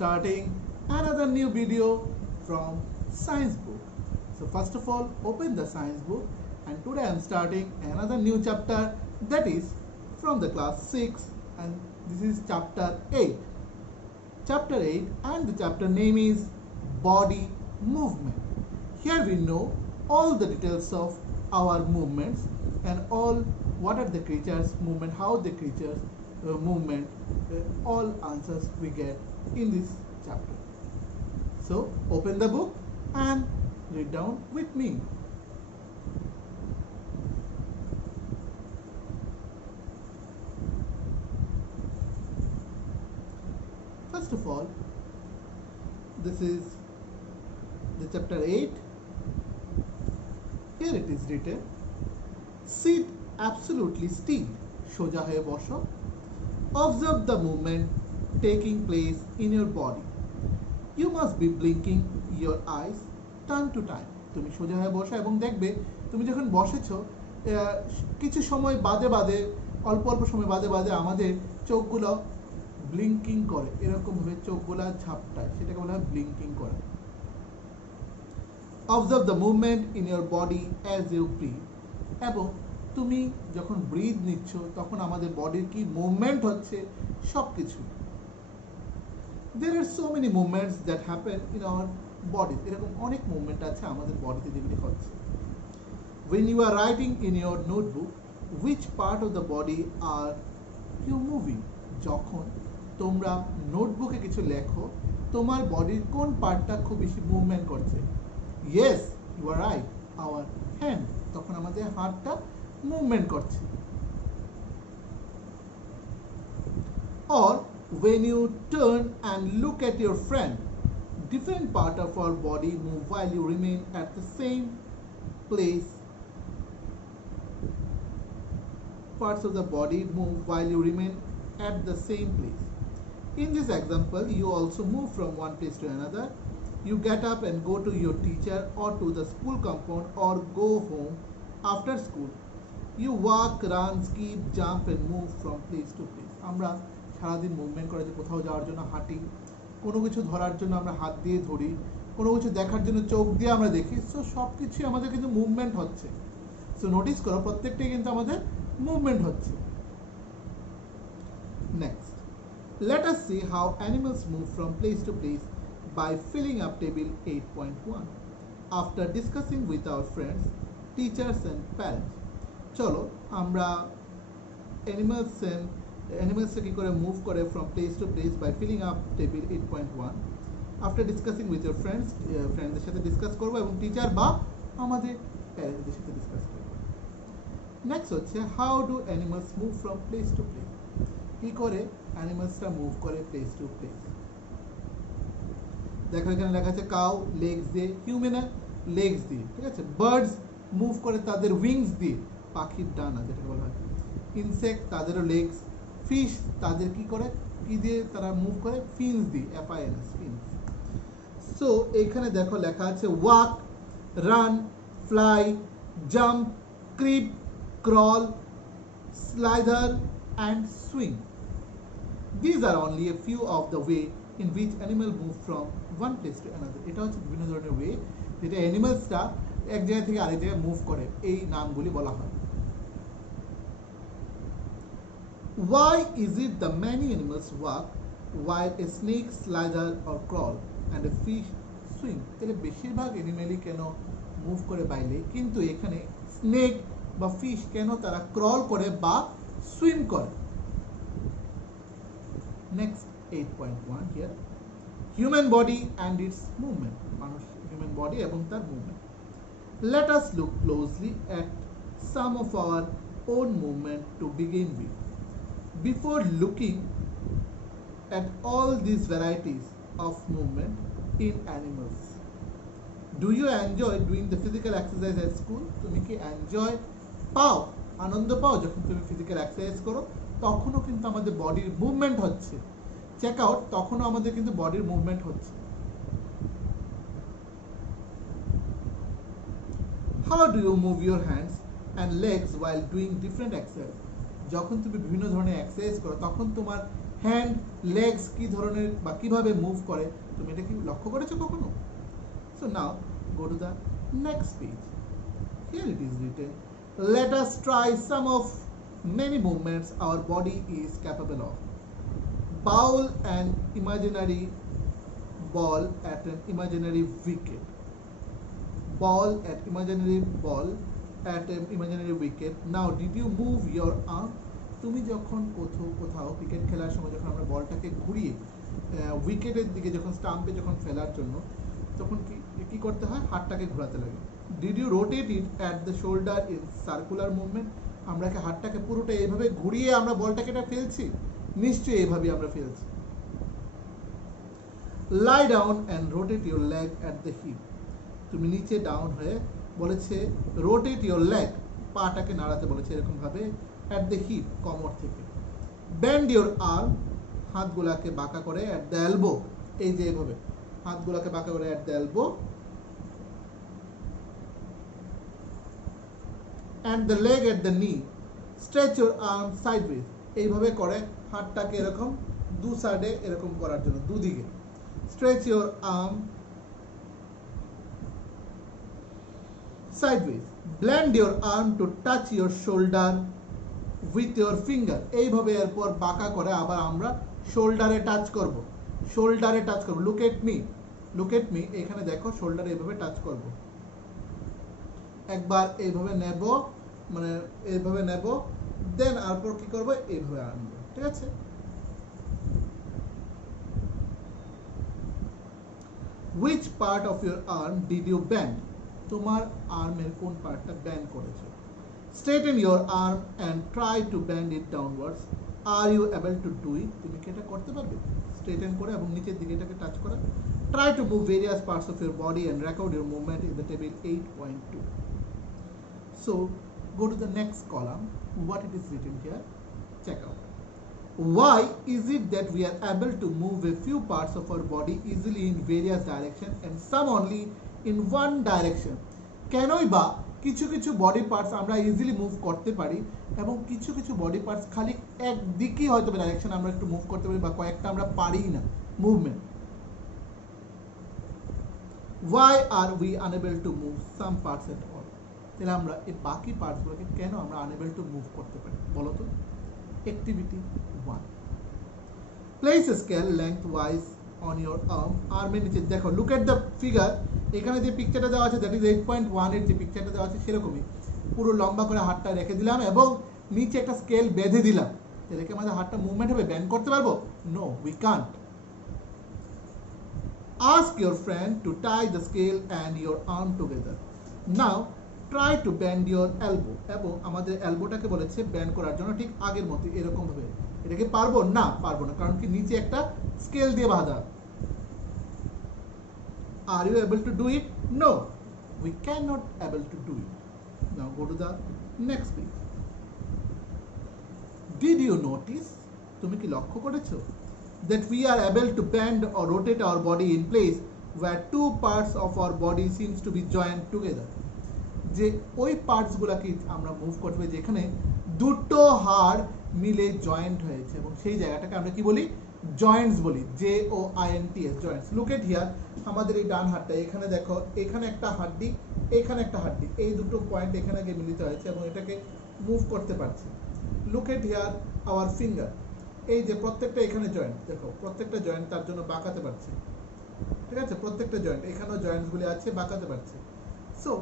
starting another new video from science book. So first of all, open the science book, and today I am starting another new chapter, that is from the class 6, and this is chapter 8. Chapter 8, and the chapter name is body movement. Here we know all the details of our movements and all what are the creatures movement, how the creatures movement, all answers we get in this chapter. So open the book and read down with me. First of all, this is the chapter 8. Here it is written, sit absolutely still, সোজা হয়ে বসো. Observe the movement taking place in your body. You must be blinking your eyes time to time. তুমি সোজা হয়ে বসো এবং দেখবে তুমি যখন বসেছো কিছু সময় বাদে বাদে অল্প অল্প সময় বাদে বাদে আমাদের চোখগুলো ব্লিঙ্কিং করে, এরকম ভাবে চোখগুলো ঝাপটায়, সেটাকে বলা হয় ব্লিঙ্কিং করা. Observe the movement in your body as you breathe. এবং তুমি যখন ব্রিথ নিচ্ছ তখন আমাদের বডির কি মুভমেন্ট হচ্ছে সব কিছু. There are so many movements that happen in our body. এরকম অনেক মুভমেন্ট আছে আমাদের বডিতে যেগুলি হচ্ছে. When you are writing in your notebook, which part of the body are you moving? যখন তোমরা নোটবুকে কিছু লেখো তোমার বডির কোন পার্টটা খুব বেশি মুভমেন্ট করছে? Yes, you are right, our hand. তখন আমাদের হাতটা মুভমেন্ট করছে. Or when you turn and look at your friend, different part of our body move while you remain at the same place. Parts of the body move while you remain at the same place. In this example, you also move from one place to another. You get up and go to your teacher or to the school compound or go home after school. You walk, run, skip, jump and move from place to place. আমরা সারাদিন মুভমেন্ট করে যে কোথাও যাওয়ার জন্য হাঁটি, কোনো কিছু ধরার জন্য আমরা হাত দিয়ে ধরি, কোনো কিছু দেখার জন্য চোখ দিয়ে আমরা দেখি. সো সব কিছুই আমাদের কিন্তু মুভমেন্ট হচ্ছে. সো নোটিস করো প্রত্যেকটাই কিন্তু আমাদের মুভমেন্ট হচ্ছে. Next, let us see how animals move from place to place by filling up table 8.1 after discussing with our friends, teachers and parents. চলো আমরা animals কি করে মুভ করে from place to place by filling up table 8.1 after discussing with your friends, ফ্রেন্ডদের সাথে ডিসকাস করব এবং টিচার বা আমাদের প্যারেন্টসদের সাথে ডিসকাস করব. নেক্সট হচ্ছে how do animals move from place to place. কি করে অ্যানিমালসরা মুভ করে প্লেস টু প্লেস? দেখো এখানে লেখা আছে কাউ লেগস দিয়ে, হিউম্যান লেগস দিয়ে, ঠিক আছে. বার্ডস মুভ করে তাদের উইংস দিয়ে, পাখির ডানা যেটা বলা হয়. ইনসেক্ট তাদেরও লেগস. ফিশ তাদের কি করে, কি দিয়ে তারা মুভ করে? ফিনস দিয়ে, FINS, ফিনস. সো এখানে দেখো লেখা আছে walk, run, fly, jump, creep, crawl, slider and swing. These are only a few of the way in which animal move from one place to another. এটা হচ্ছে বিভিন্ন ধরনের ওয়ে যেটা অ্যানিমালসরা এক জায়গা থেকে আরেক জায়গায় মুভ করে, এই নামগুলি বলা হয়. Why is it the many animals walk while a snake slither or crawl and a fish swim? তাহলে বেশিরভাগ অ্যানিমালই কেন মুভ করে বাইরে, কিন্তু এখানে স্নেক বা ফিশ কেন তারা ক্রল করে বা swim করে? Next 8.1 here, human body and its movement. মানুষ human body এবং তার movement. Let us look closely at some of our own movement to begin with. Before looking at all these varieties of movement in animals, do you enjoy doing the physical exercise at school? তুমি কি এনজয় পাও, আনন্দ পাও যখন তুমি physical exercise করো? তখনও কিন্তু আমাদের বডির মুভমেন্ট হচ্ছে. চেক আউট, তখনও আমাদের কিন্তু বডির মুভমেন্ট হচ্ছে. How do you move your hands and legs while doing different exercise? যখন তুমি বিভিন্ন ধরনের এক্সারসাইজ করো তখন তোমার হ্যান্ড লেগস কি ধরনের বা কিভাবে মুভ করে তুমি এটা কি লক্ষ্য করেছো কখনো? So now go to the next page. Here it is written, let us try some of many movements our body is capable of. Bowl an imaginary ball at an imaginary wicket. Ball at imaginary ball at an imaginary wicket. Now, did you move your arm? তুমি যখন কোথাও ক্রিকেট খেলার সময় যখন আমরা বলটাকে ঘুরিয়ে উইকেটের দিকে যখন স্টাম্পে যখন ফেলার জন্য তখন কি করতে হয়? হাতটাকে ঘোরাতে লাগে। Did you rotate it at the shoulder in circular movement? আমরা কি হাতটাকে পুরোটা এইভাবে ঘুরিয়ে আমরা বলটাকে এটা ফেলছি? নিশ্চয়ই এইভাবেই আমরা ফেলছি। Lie down and rotate your leg at the hip. তুমি নিচে ডাউন হয়ে বলেছে রোটেট ইউর লেগ, পাটাকে নাড়াতে বলেছে এরকম ভাবে অ্যাট দ্য হিপ, কোমর থেকে। বেন্ড ইউর আর্ম, হাতগুলাকে বাঁকা করে অ্যাট দ্য এলবো, এই যে এইভাবে হাতগুলাকে বাঁকা করে at the elbow. and the leg at the knee. Stretch your arm sideways, এইভাবে করে হাতটাকে এরকম দু সাইডে এরকম করার জন্য দুদিকে। Stretch your arm sideways. Blend your arm to touch your shoulder with your finger. এইভাবে এরপর বাঁকা করে আবার আমরা শোল্ডারে টাচ করব, শোল্ডারে টাচ করব। Look at me, look at me, এখানে দেখো শোল্ডারে এইভাবে টাচ করব। একবার এইভাবে নেব, মানে এইভাবে নেব, দেন তারপর কি করব? এইভাবে আনবো, ঠিক আছে? Which part of your arm did you bend? তোমার আর্মের কোন পার্টটা ব্যান্ড করেছো? Straighten your arm and try to bend it downwards. Are you able to do it? তুমি কি এটা করতে পারবে? স্ট্রেটেন করে এবং নিচের দিকে এটাকে টাচ করা। Try to move various parts of your body and record your movement in the table 8.2. So go to the next column. What it is written here? Check out. Why is it that we are able to move a few parts of our body easily in various directions and some only in one direction? কেনই বা কিছু কিছু body parts আমরা easily move করতে পারি এবং কিছু কিছু বডি পার্টস খালি একদিকেই হয়তো ডাইরেকশন আমরা একটু মুভ করতে পারি বা কয়েকটা আমরা পারি না movement. Why are we unable to move some parts at all? তাহলে আমরা এই বাকি পার্টসগুলোকে কেন আমরা আনএবল টু মুভ করতে পারি বলো তো? অ্যাক্টিভিটি 1, place a scale lengthwise on your arm. আর্মের নিচে দেখো, লুক এট দ্য ফিগার, এখানে যে পিকচারটা দেওয়া আছে দ্যাট ইজ 8.1 এর যে পিকচারটা দেওয়া আছে সেরকমই পুরো লম্বা করে হাতটা রেখে দিলাম এবং নিচে একটা স্কেল বেঁধে দিলাম। তাহলে কি আমাদের হাতটা মুভমেন্ট হবে? ব্যান্ড করতে পারবো? No, we can't. Ask your friend to tie the scale and your arm together. Now try to bend your elbow. এবং আমাদের এলবোটাকে বলেছে ব্যান্ড করার জন্য ঠিক আগের মতো এরকম ভাবে। এটাকে পারবো? না, পারবো না, কারণ কি নিচে একটা স্কেল দিয়ে বাঁধা। Are you able to do it? No, we cannot able to do it. Now go to the next page. Did you notice? তুমি কি লক্ষ্য করেছো? That we are able to bend or rotate our body in place where two parts of our body seems to be joined together. যে ওই পার্টসগুলোকে আমরা মুভ করতে পারি যেখানে দুটো হাড় মিলে জয়েন্ট হয়েছে এবং সেই জায়গাটাকে আমরা কি বলি? জয়েন্টস বলি, JOINTS, Joints. Look at here, আমাদের এই ডান হাতটা, এখানে দেখো, এখানে একটা হাড্ডি, এখানে একটা হাড্ডি, এই দুটো পয়েন্ট এখানে গিয়ে মিলিত হয়েছে এবং এটাকে মুভ করতে পারছি। Look at here our finger, এই যে প্রত্যেকটা এখানে জয়েন্ট, দেখো প্রত্যেকটা জয়েন্ট তার জন্য বাঁকাতে পারছে, ঠিক আছে? প্রত্যেকটা জয়েন্ট, এখানেও জয়েন্টসগুলি আছে, বাঁকাতে পারছে। সো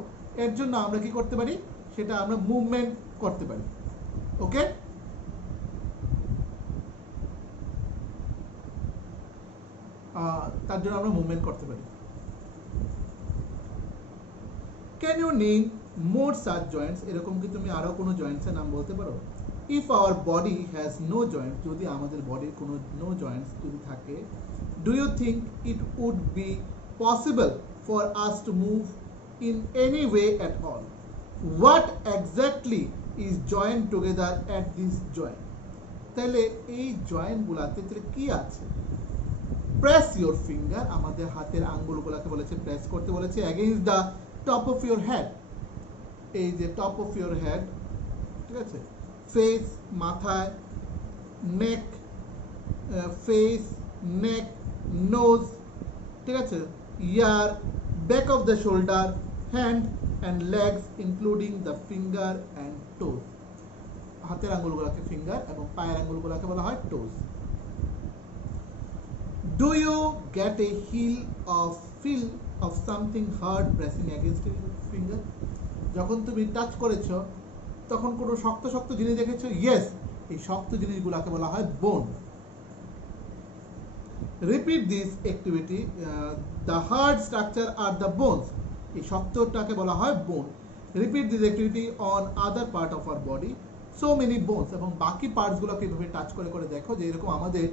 এর জন্য আমরা কি করতে পারি? সেটা আমরা মুভমেন্ট করতে পারি। ওকে, তার জন্য আমরা মুভমেন্ট করতে পারি। Can you name more such joints? এরকম কি তুমি আরো কোনো জয়েন্টসের নাম বলতে পারো? If our body has no joint, যদি আমাদের বডির কোনো নো জয়েন্টস যদি থাকে, do you think it would be possible for us to move in any way at all? What exactly is joined together at this joint? তাহলে এই জয়েন্টগুলোতে তাহলে কি আছে? প্রেস ইওর ফিঙ্গার, আমাদের হাতের আঙ্গুলগুলোকে বলেছে প্রেস করতে বলেছে against the top of your head, এই যে টপ অফ ইওর হেড, ঠিক আছে? ফেস, মাথায়, নেক, ফেস, নেক, নোজ, ঠিক আছে, ear, back of the shoulder, hand and legs including the finger and toes. হাতের আঙ্গুলগুলোকে ফিঙ্গার এবং পায়ের আঙ্গুলগুলোকে বলা হয় টোজ। Do you get a feel of something hard pressing against your finger? যখন তুমি টাচ করেছো তখন কোনো শক্ত শক্ত জিনিস দেখেছো? ইয়েস, এই শক্ত জিনিসগুলোকে বলা হয় বোন। Repeat this activity, the hard structure are the bones. এই শক্তটাকে বলা হয় বোন। Repeat this activity on other part of our body, so many bones. এবং বাকি পার্টসগুলোকে এইভাবে টাচ করে করে দেখো যে এরকম আমাদের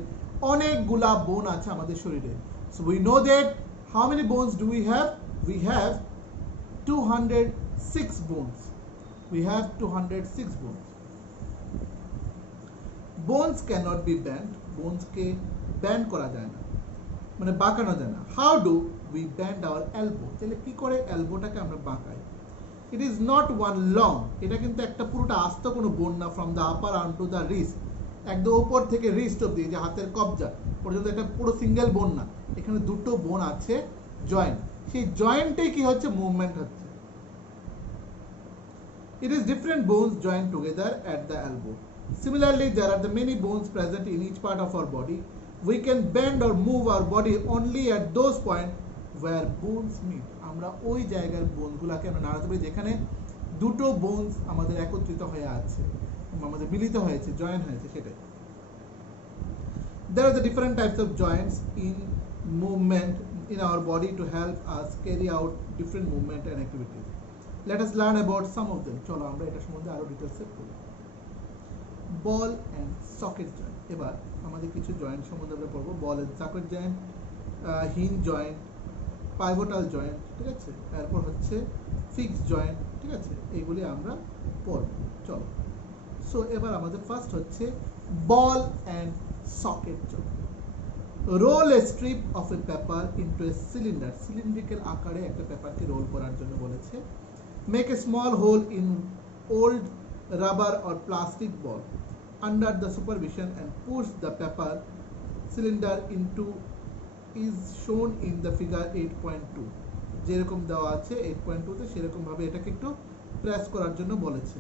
অনেকগুলা বোন আছে আমাদের শরীরে। So we know that how many bones do we have? We have 206 bones. We have 206 bones. Bones cannot be bent. Bones কে bend করা যায় না, মানে বাঁকানো যায় না। How do we bend our elbow? তাহলে কি করে এলবোটাকে আমরা বাঁকাই? It is not one long. এটা কিন্তু একটা পুরোটা আস্ত কোনো বোন না, from the upper arm to the wrist, একদম উপর থেকে রিস্ট অবধি যে হাতের কবজা পর্যন্ত একটা পুরো সিঙ্গেল বোন না, এখানে দুটো বোন আছে জয়েন্ট। সেই জয়েন্টেই কি হচ্ছে? মুভমেন্ট হচ্ছে। It is different bones joined together at the elbow. Similarly, there are the many bones present in each part of our body. We can bend or move our body only at those points where bones meet. আমরা ওই জায়গার বোনগুলোকে আমরা নাড়াতে পারি যেখানে দুটো বোনস আমাদের একত্রিত হয়ে আছে, আমাদের মিলিত হয়েছে, জয়েন হয়েছে, সেটাই। There are the different types of joints in movement in our body to help us carry out different movement and activities. Let us learn about some of them. চলো আমরা এটা সম্বন্ধে আরো ডিটেইলসে পড়ি। Ball and socket joint. এবার আমাদের কিছু জয়েন্ট সম্বন্ধে আমরা পড়বো। Ball and socket joint, hinge joint, pivotal joint, ঠিক আছে, এরপর হচ্ছে ফিক্স জয়েন্ট, ঠিক আছে, এইগুলি আমরা পড়ব। চলো, সো এবার আমাদের ফার্স্ট হচ্ছে ball and socket joint. Roll a strip of a paper into a cylinder. Cylindrical আকারে একটা পেপারকে রোল করার জন্য বলেছে। Make a small hole in old rubber or plastic ball under the supervision and push the paper cylinder into is shown in the figure 8.2. যেরকম দেওয়া আছে 8.2 তে সেরকম ভাবে এটাকে একটু প্রেস করার জন্য বলেছে।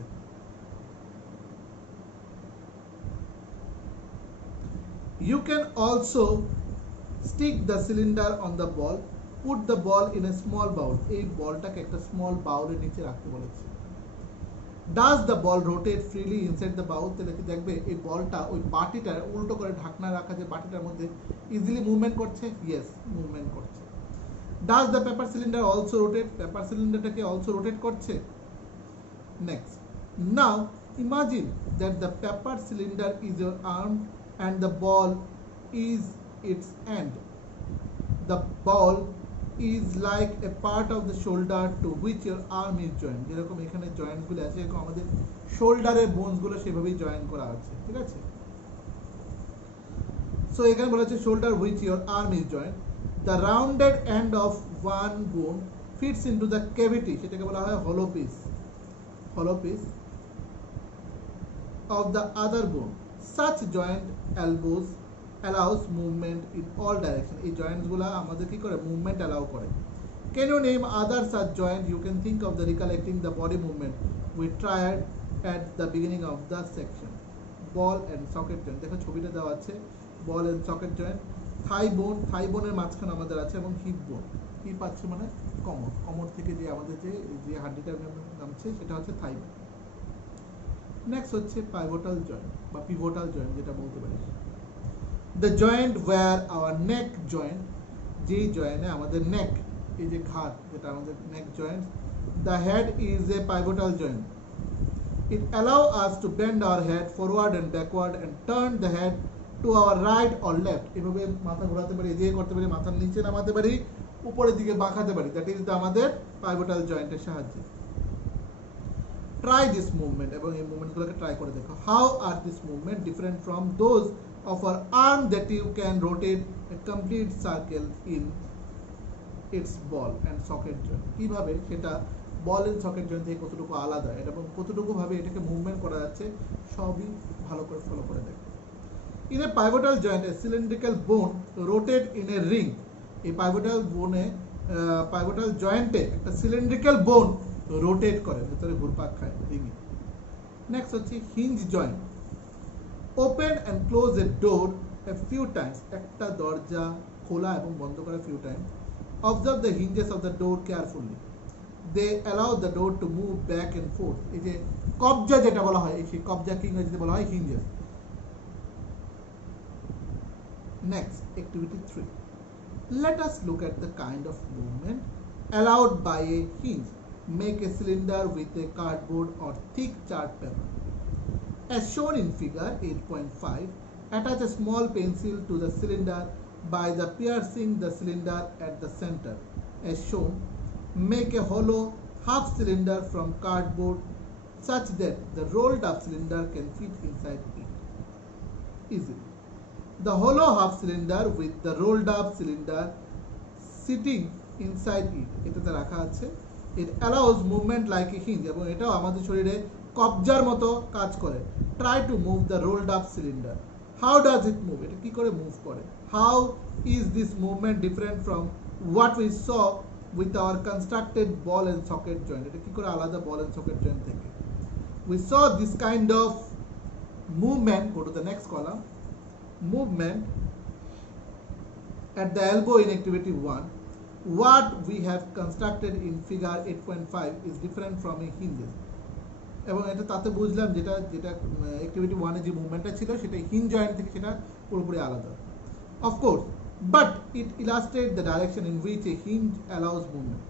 You can also stick the cylinder on the ball. Put the ball in a small bowl. এই বলটাকে একটা স্মল বাউলের নিচে রাখতে বলেছে। Does the ball rotate freely inside the bowl? তাহলে কি দেখবে এই বলটা ওই বাটিটার উল্টো করে ঢাকনা রাখা যে বাটিটার মধ্যে ইজিলি মুভমেন্ট করছে? ইয়েস, মুভমেন্ট করছে। Does the paper cylinder also rotate? Paper সিলিন্ডারটাকে also rotate করছে। Next, now imagine that the paper cylinder is your arm and the ball is its end. The ball is like a part of the shoulder to which your arm is joined. যেরকম এখানে জয়েন্টগুলো আছে এরকম আমাদের শোল্ডারের বোনসগুলো সেভাবেই জয়েন করা আছে, ঠিক আছে। সো এখানে বলা আছে shoulder which your arm is joined. The rounded end of one bone fits into the cavity, সেটাকে বলা হয় hollow piece of the other bone. Such joint elbows allows movement in all direction. এই জয়েন্টস গুলা আমাদের কি করে? মুভমেন্ট অ্যালাউ করে। Can you name other such joint? You can think of the recollecting the body movement we tried at the beginning of the section. Ball and socket joint, দেখো ছবিটা দেওয়া আছে। বল এন্ড সকেট জয়েন্ট। থাই বোনের মাঝখানে আমাদের আছে এবং হিপ বোন। হিপ আছে মানে কোমর থেকে যে আমাদের যে হাড্ডিটা নামছে সেটা হচ্ছে থাই বোন। নেক্সট হচ্ছে পাইভোটাল জয়েন্ট বা পিভোটাল জয়েন্ট যেটা বলতে পারি। The joint where our neck joint, যে জয়েন্টে আমাদের নেক, এই যে ঘাট যেটা আমাদের নেক joint, the head is a pivotal joint. It allow us to bend our head forward and backward and turn the head to our right or left. এভাবে মাথা ঘোরাতে পারি, এদিকে করতে পারি, মাথা নিচে নামাতে পারি, উপরের দিকে বাঁকাতে পারি। দ্যাট ইজ আমাদের pivotal জয়েন্টের সাহায্যে। Try this movement এবং এই মুভমেন্টগুলোকে ট্রাই করে দেখো। How are this movement different from those of our arm that you can rotate a complete circle in its ball and socket joint? কিভাবে সেটা বল এন্ড সকেট জয়েন্ট থেকে কতটুকু আলাদা, এটা এবং কতটুকু ভাবে এটাকে মুভমেন্ট করা যাচ্ছে, সবই ভালো করে ফলো করে দেখো। In a pivotal joint, a cylindrical bone rotate in a ring. A pivotal bone, pivotal joint একটা cylindrical bone rotate করে, ভেতরে ঘুরপাক খায় রিংয়ে। Next হচ্ছে hinge joint. Open and close a door a few times. একটা দরজা খোলা এবং বন্ধ করা few times. Observe the hinges of the door carefully. They allow the door to move back and forth. এই যে কবজা যেটা বলা হয়, এই কবজাকে ইংরেজিতে বলা হয় hinges. Next, activity 3. Let us look at the kind of movement allowed by a hinge. Make a cylinder with a cardboard or thick chart paper. As shown in figure 8.5, attach a small pencil to the cylinder by the piercing the cylinder at the center. As shown, make a hollow half cylinder from cardboard such that the rolled up cylinder can fit inside it easily. The hollow half cylinder with the rolled up cylinder sitting inside it, এটাতে রাখা আছে, it allows movement like a hinge, এবং এটাও আমাদের শরীরে কবজার মতো কাজ করে. Try to move the rolled up cylinder. How does it move? এটা কি করে মুভ করে? How is this movement different from what we saw with our constructed ball and socket joint? এটা কি করে আলাদা ball and socket joint থেকে? We saw this kind of movement, go to the next column, movement at the elbow in activity 1. What we have constructed in figure 8.5 is different from a hinges. এবং এটা তাতে বুঝলাম যেটা যেটা অ্যাক্টিভিটি 1 এ যে মুভমেন্টটা ছিল সেটা হিঞ্জ জয়েন্ট থেকে সেটা পুরোপুরি আলাদা, of course, but it illustrate the direction in which a hinge allows movement.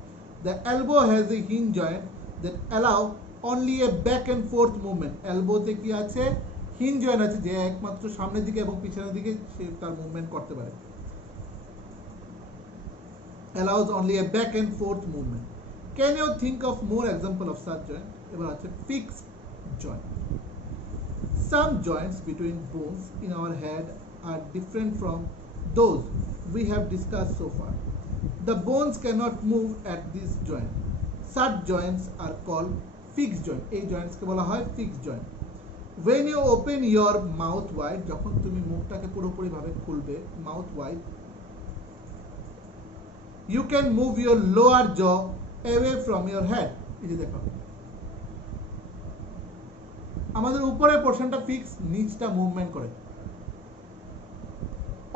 The elbow has a hinge joint that allow only a back and forth movement. এলবোতে কি আছে? হিঞ্জ জয়েন্ট আছে যে একমাত্র সামনের দিকে এবং পিছনের দিকে সে তার মুভমেন্ট করতে পারে. Allows only a back and forth movement. Can you think of more example of such joint? এবার আছে fixed joint. Some joints between bones in our head are different from those we have discussed so far. The bones cannot move at this joint. Such joints are called fixed joint. এই joints কে বলা হয় fixed joint. When you open your mouth wide, যখন তুমি মুখটাকে পুরোপুরি ভাবে খুলবে, mouth wide, you can move your lower jaw away from your head. এই যে দেখো, আমাদের উপরের পোরশনটা ফিক্স, নিচটা মুভমেন্ট করে.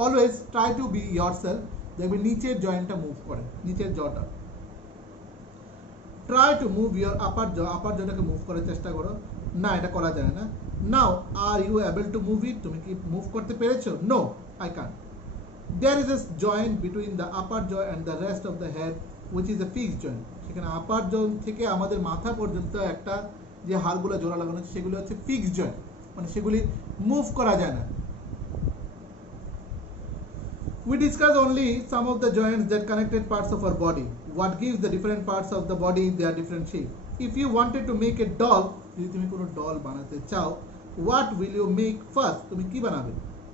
Always try to be yourself, দেখবে নিচের জয়েন্টটা মুভ করে, নিচের জটা. Try to move your upper jaw, upper জটাকে মুভ করার চেষ্টা করো. না, এটা করা যায় না. Now are you able to move it? তুমি কি মুভ করতে পেরেছো? No, I can't. There is a joint between the upper jaw and the rest of the head which is a fixed joint. সেখানে আপার জ থেকে আমাদের মাথা পর্যন্ত একটা যে হাড়গুলো জোড়া লাগানো আছে সেগুলো হচ্ছে ফিক্সড জয়েন্ট, মানে সেগুলি মুভ করা যায় না. We discuss only some of the joints that connected parts of our body. What gives the different parts of the body their different shape? If you wanted to make a doll, যদি তুমি কোনো ডল বানাতে চাও, what will you make first? তুমি কি বানাবে?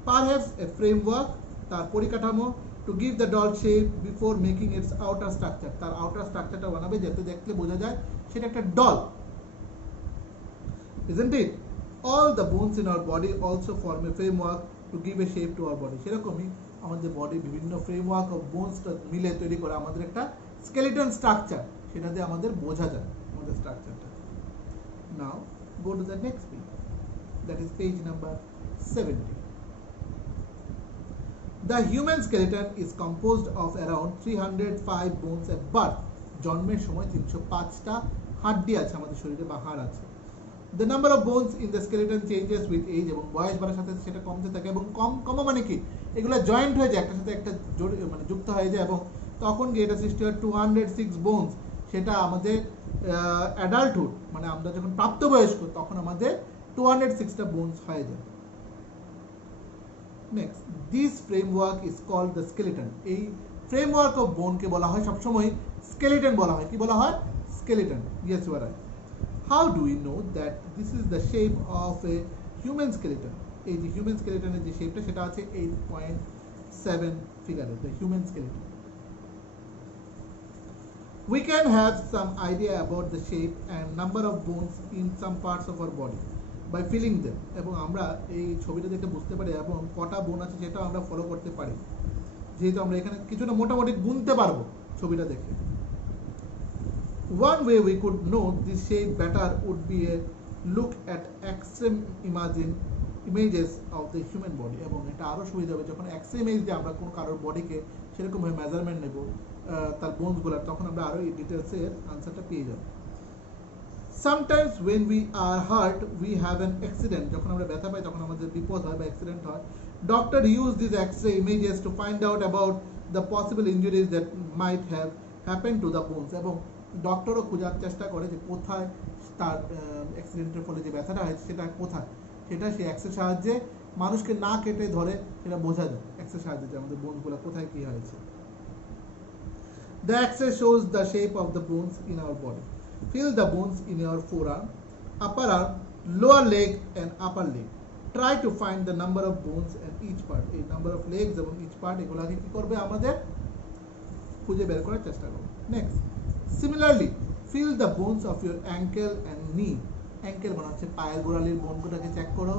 Perhaps a framework, তার পরিকাঠামো, to give the doll shape before making its outer structure. তার outer structureটা বানাবে যাতে দেখলে বোঝা যায় সেটা একটা doll. Isn't it? All the bones in our body also form a framework to give a shape to our body. সেরকমই আমাদের বডি বিভিন্ন ফ্রেমওয়ার্ক অফ বোনসটা মিলে তৈরি করে আমাদের একটা স্কেলিটন স্ট্রাকচার, সেটা দিয়ে আমাদের বোঝা যায় আমাদের স্ট্রাকচারটা. Now go to the next page, that is page number 70. The human skeleton is composed of around 305 bones at birth. জন্মের সময় 305টা হাড্ডি আছে আমাদের শরীরে বা হাড় আছে. The number of bones in the skeleton changes with age, এবং বয়স বাড়ার সাথে সেটা কমতে থাকে, এবং কম মানে কি, এগুলো জয়েন্ট হয়ে যায়, একটার সাথে একটা মানে যুক্ত হয়ে যায়, এবং তখন গিয়ে এটা সৃষ্টি হয় 206 bones. সেটা আমাদের অ্যাডাল্টহুড, মানে আমরা যখন প্রাপ্তবয়স্ক তখন আমাদের 206টা bones হয়ে যায়. Next, this framework is called the skeleton. এই framework of bone কে বলা হয় সবসময় skeleton বলা হয়. কি বলা হয়? Skeleton. Yes, you are right. How do we know that this is the shape of a human skeleton? এই যে human skeleton এর যে শেপটা সেটা আছে 8.7 ফিগারে, the human skeleton. We can have some idea about the shape and number of bones in some parts of our body by feeling them, এবং আমরা এই ছবিটা দেখে বুঝতে পারি এবং কটা বোন আছে সেটাও আমরা ফলো করতে পারি, যেহেতু আমরা এখানে কিছুটা মোটামুটি গুনতে পারবো ছবিটা দেখে। One way we could know this shape better would be a look at extreme images of the human body, এবং এটা আরও সুবিধা হবে যখন এক্সরে ইমেজ দিয়ে আমরা কোনো কারোর বডিকে সেরকমভাবে মেজারমেন্ট নেব তার বোনসগুলোর, তখন আমরা আরও এই ডিটেলসের আনসারটা পেয়ে যাব। Sometimes when we are hurt, we have an accident, যখন আমরা ব্যথা পাই তখন আমাদের বিপদ হয় বা অ্যাক্সিডেন্ট হয়, doctor use these x-ray images to find out about the possible injuries that might have happened to the bones, এবং ডক্টরও খোঁজার চেষ্টা করে যে কোথায় তার অ্যাক্সিডেন্টের ফলে যে ব্যথাটা হয়েছে সেটা কোথায়, সেটা সেই এক্সরে সাহায্যে মানুষকে না কেটে ধরে সেটা বোঝা যায় এক্সরে সাহায্যে যে আমাদের বোনগুলো কোথায় কী হয়েছে। The X-ray shows the shape of the bones in our body. Feel the bones in your forearm, upper arm, lower leg and upper leg. Try to find the number of bones in each part. এই number of legs এবং each part এগুলাকে কি করবে আমাদের খুঁজে বের করার চেষ্টা করবে। Next, similarly, feel the bones of your ankle and knee. Ankle মানে হচ্ছে পায়ের গোড়ালির বোনগুলোকে চেক করো,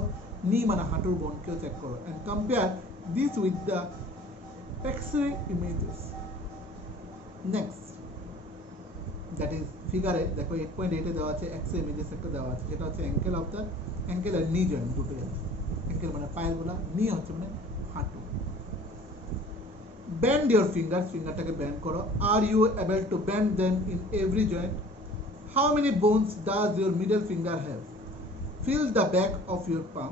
knee মানে হাঁটুর বোনকেও চেক করো, and compare this with the X-ray images. Next, that is ফিগারে দেখো 8.8 এ দেওয়া আছে এক্সরে ইমেজেস একটা দেওয়া আছে, যেটা হচ্ছে অ্যাঙ্কেল অফ দ্য অ্যাঙ্কেল আর নি জয়েন্ট দুটোই আছে। অ্যাঙ্কেল মানে পায়ের গোলা, নি হচ্ছে মানে হাঁটু। বেন্ড ইওর ফিঙ্গার, ফিঙ্গারটাকে বেন্ড করো। Are you able to bend them in every joint? How many bones does your middle finger have? Feel the back of your palm,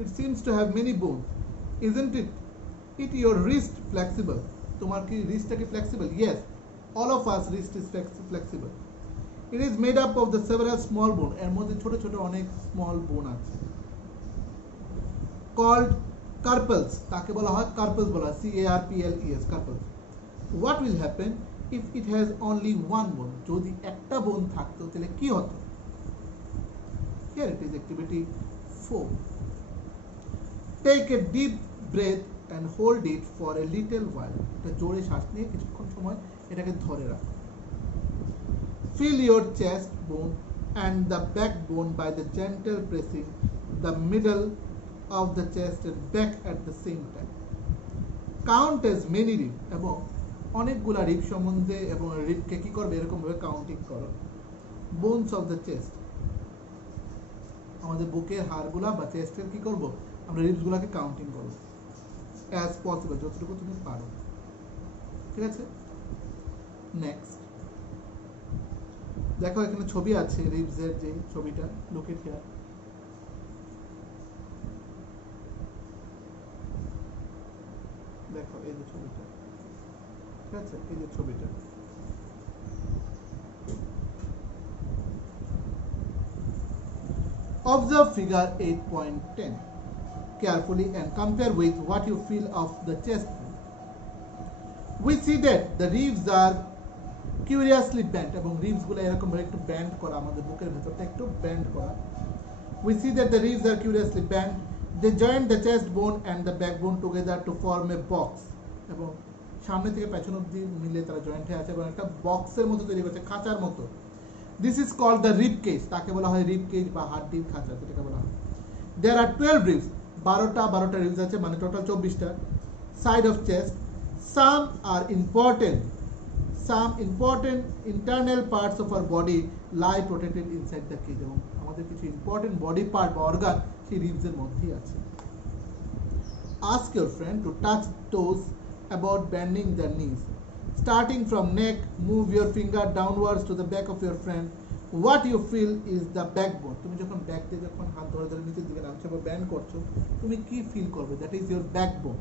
it seems to have many bones, isn't it? It your wrist flexible, তোমার কি রিস্টটা কি flexible? Yes, all of us wrist is flexible. It is made up of the several small bone, এর মধ্যে ছোট ছোট অনেক স্মল বোন আছে, called carpels, তাকে বলা হয় carpels বলা হয়, CARPLES, carpels. What will happen if it has only one bone? যদি একটা বোন থাকতো তাহলে কি হতো? Here it is activity 4. Take a deep breath and hold it for a little while. এটা জোরে শ্বাস নিয়ে কিছুক্ষণ সময় এটাকে ধরে রাখো। Feel your chest bone and the backbone by the gentle pressing the middle of the chest and back at the same time. Count as many rib, এবং অনেকগুলা রিব সম্বন্ধে এবং রিবকে কি করবে এরকম ভাবে কাউন্টিং করো। Bones of the chest, আমাদের বুকের হাড়গুলা বা চেস্টের কি করব আমরা রিবসগুলোকে কাউন্টিং করব as possible, যতটুকু তুমি পারো, ঠিক আছে? নেক্সট দেখো এখানে ছবি আছে রিবসের, যে ছবিটা লুক ইট হিয়ার। দেখো এই যে ছবিটা, ঠিক আছে? এই যে ছবিটা, observe figure 8.10 carefully and compare with what you feel of the chest. We see that the ribs are curiously bent, এবং রিবস গুলো এরকম ভাবে একটু ব্যান্ড করা, আমাদের বুকের ভেতরটা একটু ব্যান্ড করা। We see that the ribs are curiously bent. They join the chest bone and the backbone together to form a box, এবং সামনে থেকে পেছন অবধি মিলে তারা জয়েন্ট হয়ে আছে এবং একটা বক্সের মতো তৈরি করছে, খাঁচার মতো। This is called the rib cage, তাকে বলা হয় রিব কেজ বা হাড্ডির খাঁচা, যেটাকে বলা হয়। There are 12 ribs, 12টা রিবস আছে, মানে টোটাল 24টা side of chest. Some important internal parts of our body lie protected inside the cage, এবং আমাদের কিছু ইম্পর্টেন্ট বডি পার্ট বা অর্গান সেই রিবসের মধ্যেই আছে। Ask your friend to touch toes about bending their knees. Starting from neck, move your finger downwards to the back of your friend. What you feel is the backbone. তুমি যখন ব্যাক দিয়ে যখন হাত ধরে ধরে নিচের দিকে নামছো বা ব্যান্ড করছো, তুমি কি ফিল করবে? That is your backbone.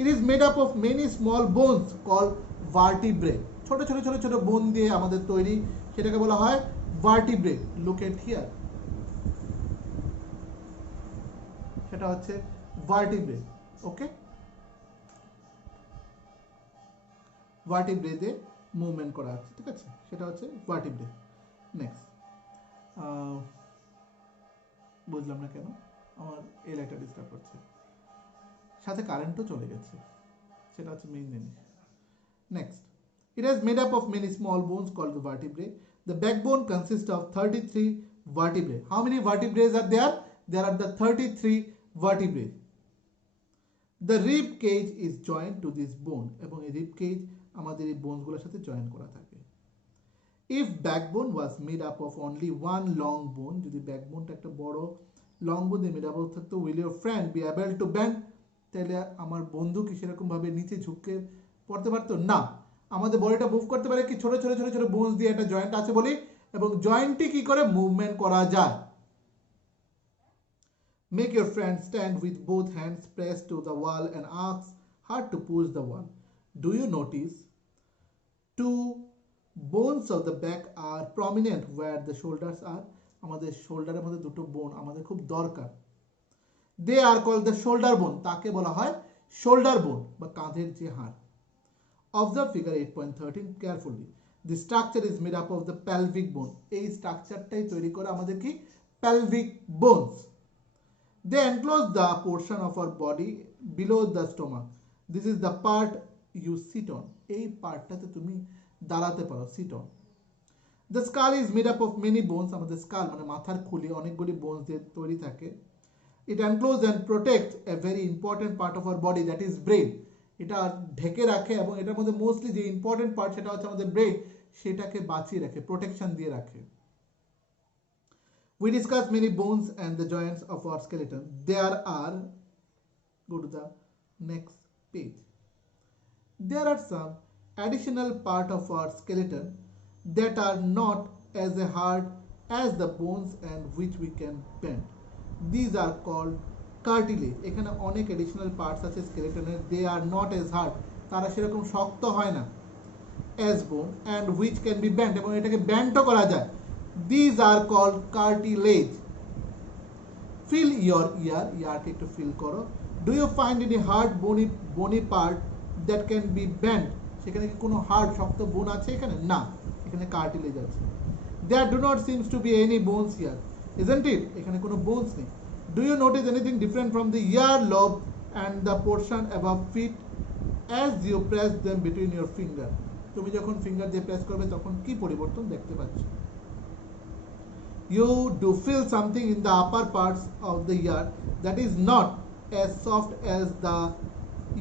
It is made up of many small bones called vertebrae. ছোট ছোট ছোট ছোট বোন দিয়ে আমাদের তৈরি, সেটাকে বলা হয় vertebrae. Look at here. সেটা হচ্ছে vertebrae. ওকে, ভার্টিব্রে দিয়ে মুভমেন্ট করা আছে, ঠিক আছে? সেটা হচ্ছে ভার্টিব্রে। নেক্সট, বুঝলাম না কেন আমার এই লাইটটা ডিস্টার্ব করছে, সাথে কারেন্টও চলে গেছে, সেটা হচ্ছে মেইন জিনিস। Next, it has made up of many small bones called the vertebrae. The backbone consists of 33 vertebrae. How many vertebrae are there? There are the 33 vertebrae. The rib cage is joined to this bone এবং এই rib cage আমাদের এই বোনগুলোর সাথে জয়েন করা থাকে. If backbone was made up of only one long bone, যদি ব্যাকবোনটা একটা বড় লং বোন দিয়ে মেড আপ থাকতো, will your friend be able to bend? তাহলে আমার বন্ধু কি সেরকম ভাবে নিচে ঝুঁকে পড়তে পারতো? না, আমাদের বডিটা মুভ করতে পারে কি ছোট ছোট ছোট ছোট বোনস দিয়ে একটা জয়েন্ট আছে বলি, এবং জয়েন্টটি কি করে মুভমেন্ট করা যায়. Make your friend stand with both hands pressed to the wall and ask her to push the wall. Do you notice two bones of the back are prominent where the shoulders are? আমাদের শোল্ডারের মধ্যে দুটো বোন আমাদের খুব দরকার. They are called the shoulder bone. তাকে বলা হয় shoulder bone বা কাঁধের যে হাড়. Observe figure 8.13 carefully. The structure is made up of the pelvic bone. এই স্ট্রাকচারটাই তৈরি করে আমাদের কি pelvic bones. They enclose the portion of our body below the stomach. This is the part you sit on. এই পার্টটাতে তুমি দাঁড়াতে পারো, sit on. The skull is made up of many bones. আমাদের skull মানে মাথার খুলি অনেকগুলি bones দিয়ে তৈরি থাকে. It encloses and protects a very important part of our body, that is brain. এটা ঢেকে রাখে এবং এটার মধ্যে মোস্টলি যে ইম্পর্টেন্ট পার্ট সেটা হচ্ছে আমাদের ব্রেন, সেটাকে বাঁচিয়ে রাখে, প্রোটেকশন দিয়ে রাখে. We discuss many bones and the joints of our skeleton. There are, go to the next page. There are some additional part of our skeleton that are not as hard as the bones and which we can bend. These are called cartilage. এখানে অনেক additional parts আছে skeleton-এর. They are not as hard. তারা সেরকম শক্ত হয় না as bone and which can be bent, এবং এটাকে ব্যান্ডও করা যায়. These are called cartilage. Feel your ear. ইয়ারকে একটু ফিল করো. Do you find any hard bony part that can be bent? সেখানে কি কোনো হার্ড শক্ত বোন আছে এখানে? না, এখানে কার্টিলেজ আছে. There do not seems to be any bones here, isn't it? এখানে কোনো বোনস নেই. Do you notice anything different from the ear lobe and the portion above feet as you press them between your finger? তুমি যখন ফিঙ্গার দিয়ে প্রেস করবে তখন কি পরিবর্তন দেখতে পাচ্ছ? You do feel something in the upper parts of the ear that is not as soft as the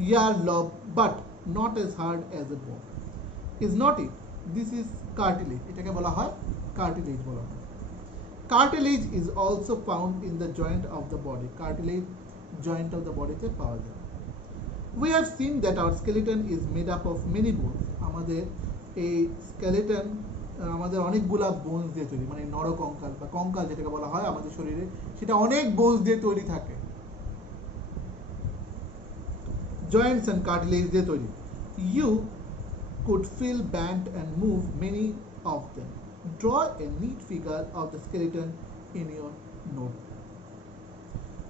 ear lobe but not as hard as a bone. Is not it? This is cartilage. এটাকে বলা হয় cartilage বলা হয়. Cartilage is also found in the joint of the body. Cartilage joint of the body তে পাওয়া যায়. We have seen that our skeleton is made up of many bones. আমাদের এই skeleton আমাদের অনেকগুলা বোনস দিয়ে তৈরি, মানে নরকঙ্কাল বা কঙ্কাল যেটাকে বলা হয় আমাদের শরীরে, সেটা অনেক বোনস দিয়ে তৈরি থাকে. Joints and cartilage দিয়ে তৈরি. You could feel, bend and move many of them. Draw a neat figure of the skeleton in your notebook.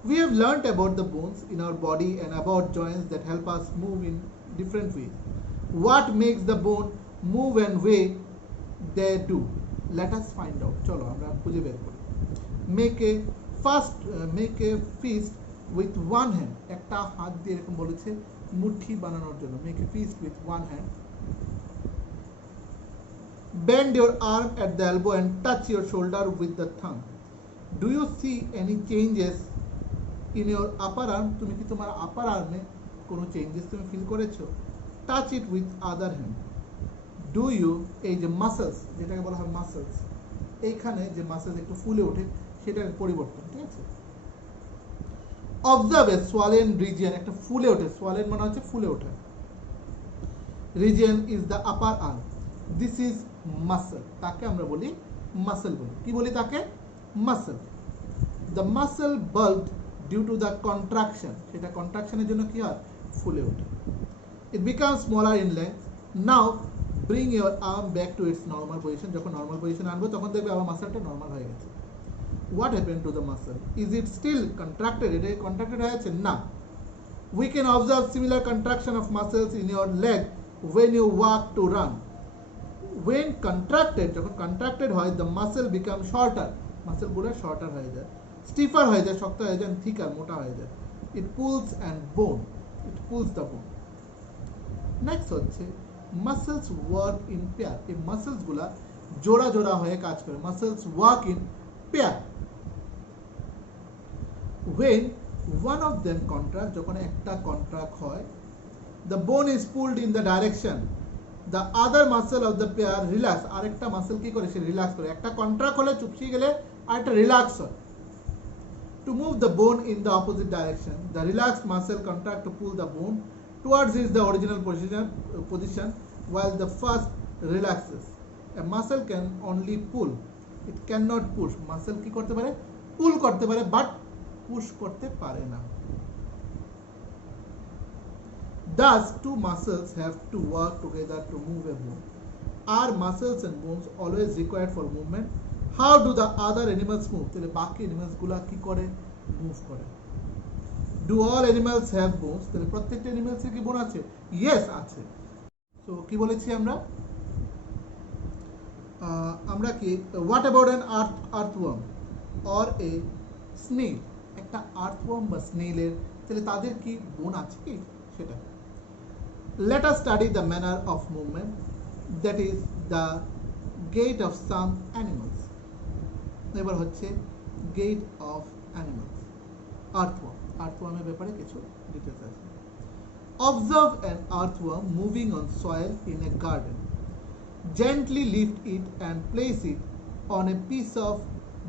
We have learnt about the bones in our body and about joints that help us move in different ways. What makes the bone move and way they do? Let us find out. চলো আমরা খুঁজে বের করি. Make a fist with one hand. একটা হাত দিয়ে এরকম বলেছে মুঠি বানানোর জন্য. Make a fist with one hand. Bend your arm at the elbow and touch your shoulder with the thumb. Do you see any changes in your upper arm? তুমি কি তোমার upper arm-এ কোনো চেঞ্জেস তুমি ফিল করেছো? Touch it with other hand. Do you, এই যে মাসলস যেটাকে বলা হয় মাসলস, এইখানে যে মাসলস একটু ফুলে ওঠে সেটার পরিবর্তন, ঠিক আছে? Observe a swollen region. একটা ফুলে ওঠে, swollen মানে হচ্ছে ফুলে ওঠা. Region is the upper arm. This is muscle. তাকে আমরা বলি muscle বলি. কি বলি তাকে? Muscle. The muscle bulged due to the contraction. সেটা কন্ট্রাকশনের জন্য কি হয়? ফুলে ওঠে. It becomes smaller in length. Now bring your arm back to its normal position. যখন নরমাল পজিশনে আনবো তখন দেখবে আবার মাসলটা নরমাল হয়ে গেছে. What happened to the muscle? Is it still contracted? এটা contracted হয়ে আছে? না. We can observe similar contraction of muscles in your leg when you walk to run. When contracted, যখন contracted হয়, the muscle becomes shorter. Muscle গুলো shorter হয়ে যায়, stiffer হয়ে যায়, শক্ত হয়ে যায়, thicker, মোটা হয়ে যায়. It pulls and bone. It pulls the bone. Next হচ্ছে muscles work in pair. এই muscles গুলা জোড়া জোড়া হয়ে কাজ করে. Muscles work in pair. When one of them contract, যখন একটা contract হয়, the bone is pulled in the direction the other muscle of the pair relax. আরেকটা মাসেল কি করে, সে রিল্যাক্স করে। একটা কন্ট্রাক্ট হলে চুপসি গেলে আরেকটা রিল্যাক্স হয়। To move the bone in the opposite direction, the relaxed muscle contract to pull the bone towards its the original position while the first relaxes. A muscle can only pull, it cannot push. Muscle কি করতে পারে, পুল করতে পারে, but push করতে পারে না। Thus, two muscles have to work together to move a bone. Are muscles and bones always required for movement? How do the other animals move? তাহলে বাকি অ্যানিমালস গুলা কি করে, মুভ করে। Do all animals have bones? তাহলে প্রত্যেকটা অ্যানিমালসের কি বোন আছে? ইয়েস আছে। তো কি বলেছি আমরা, আমরা কি what about an earthworm or a snail? একটা আর্থওয়ার্ম বা স্নেলের তাহলে তাদের কি বোন আছে কি, সেটা। Let us study the manner of movement, that is the gait of some animals. এবার হচ্ছে gait of animals. আর্থওয়ার্মের ব্যাপারে কিছু ডিটেলস আছে। Observe an earthworm moving on soil in a garden. Gently lift it and place it on a piece of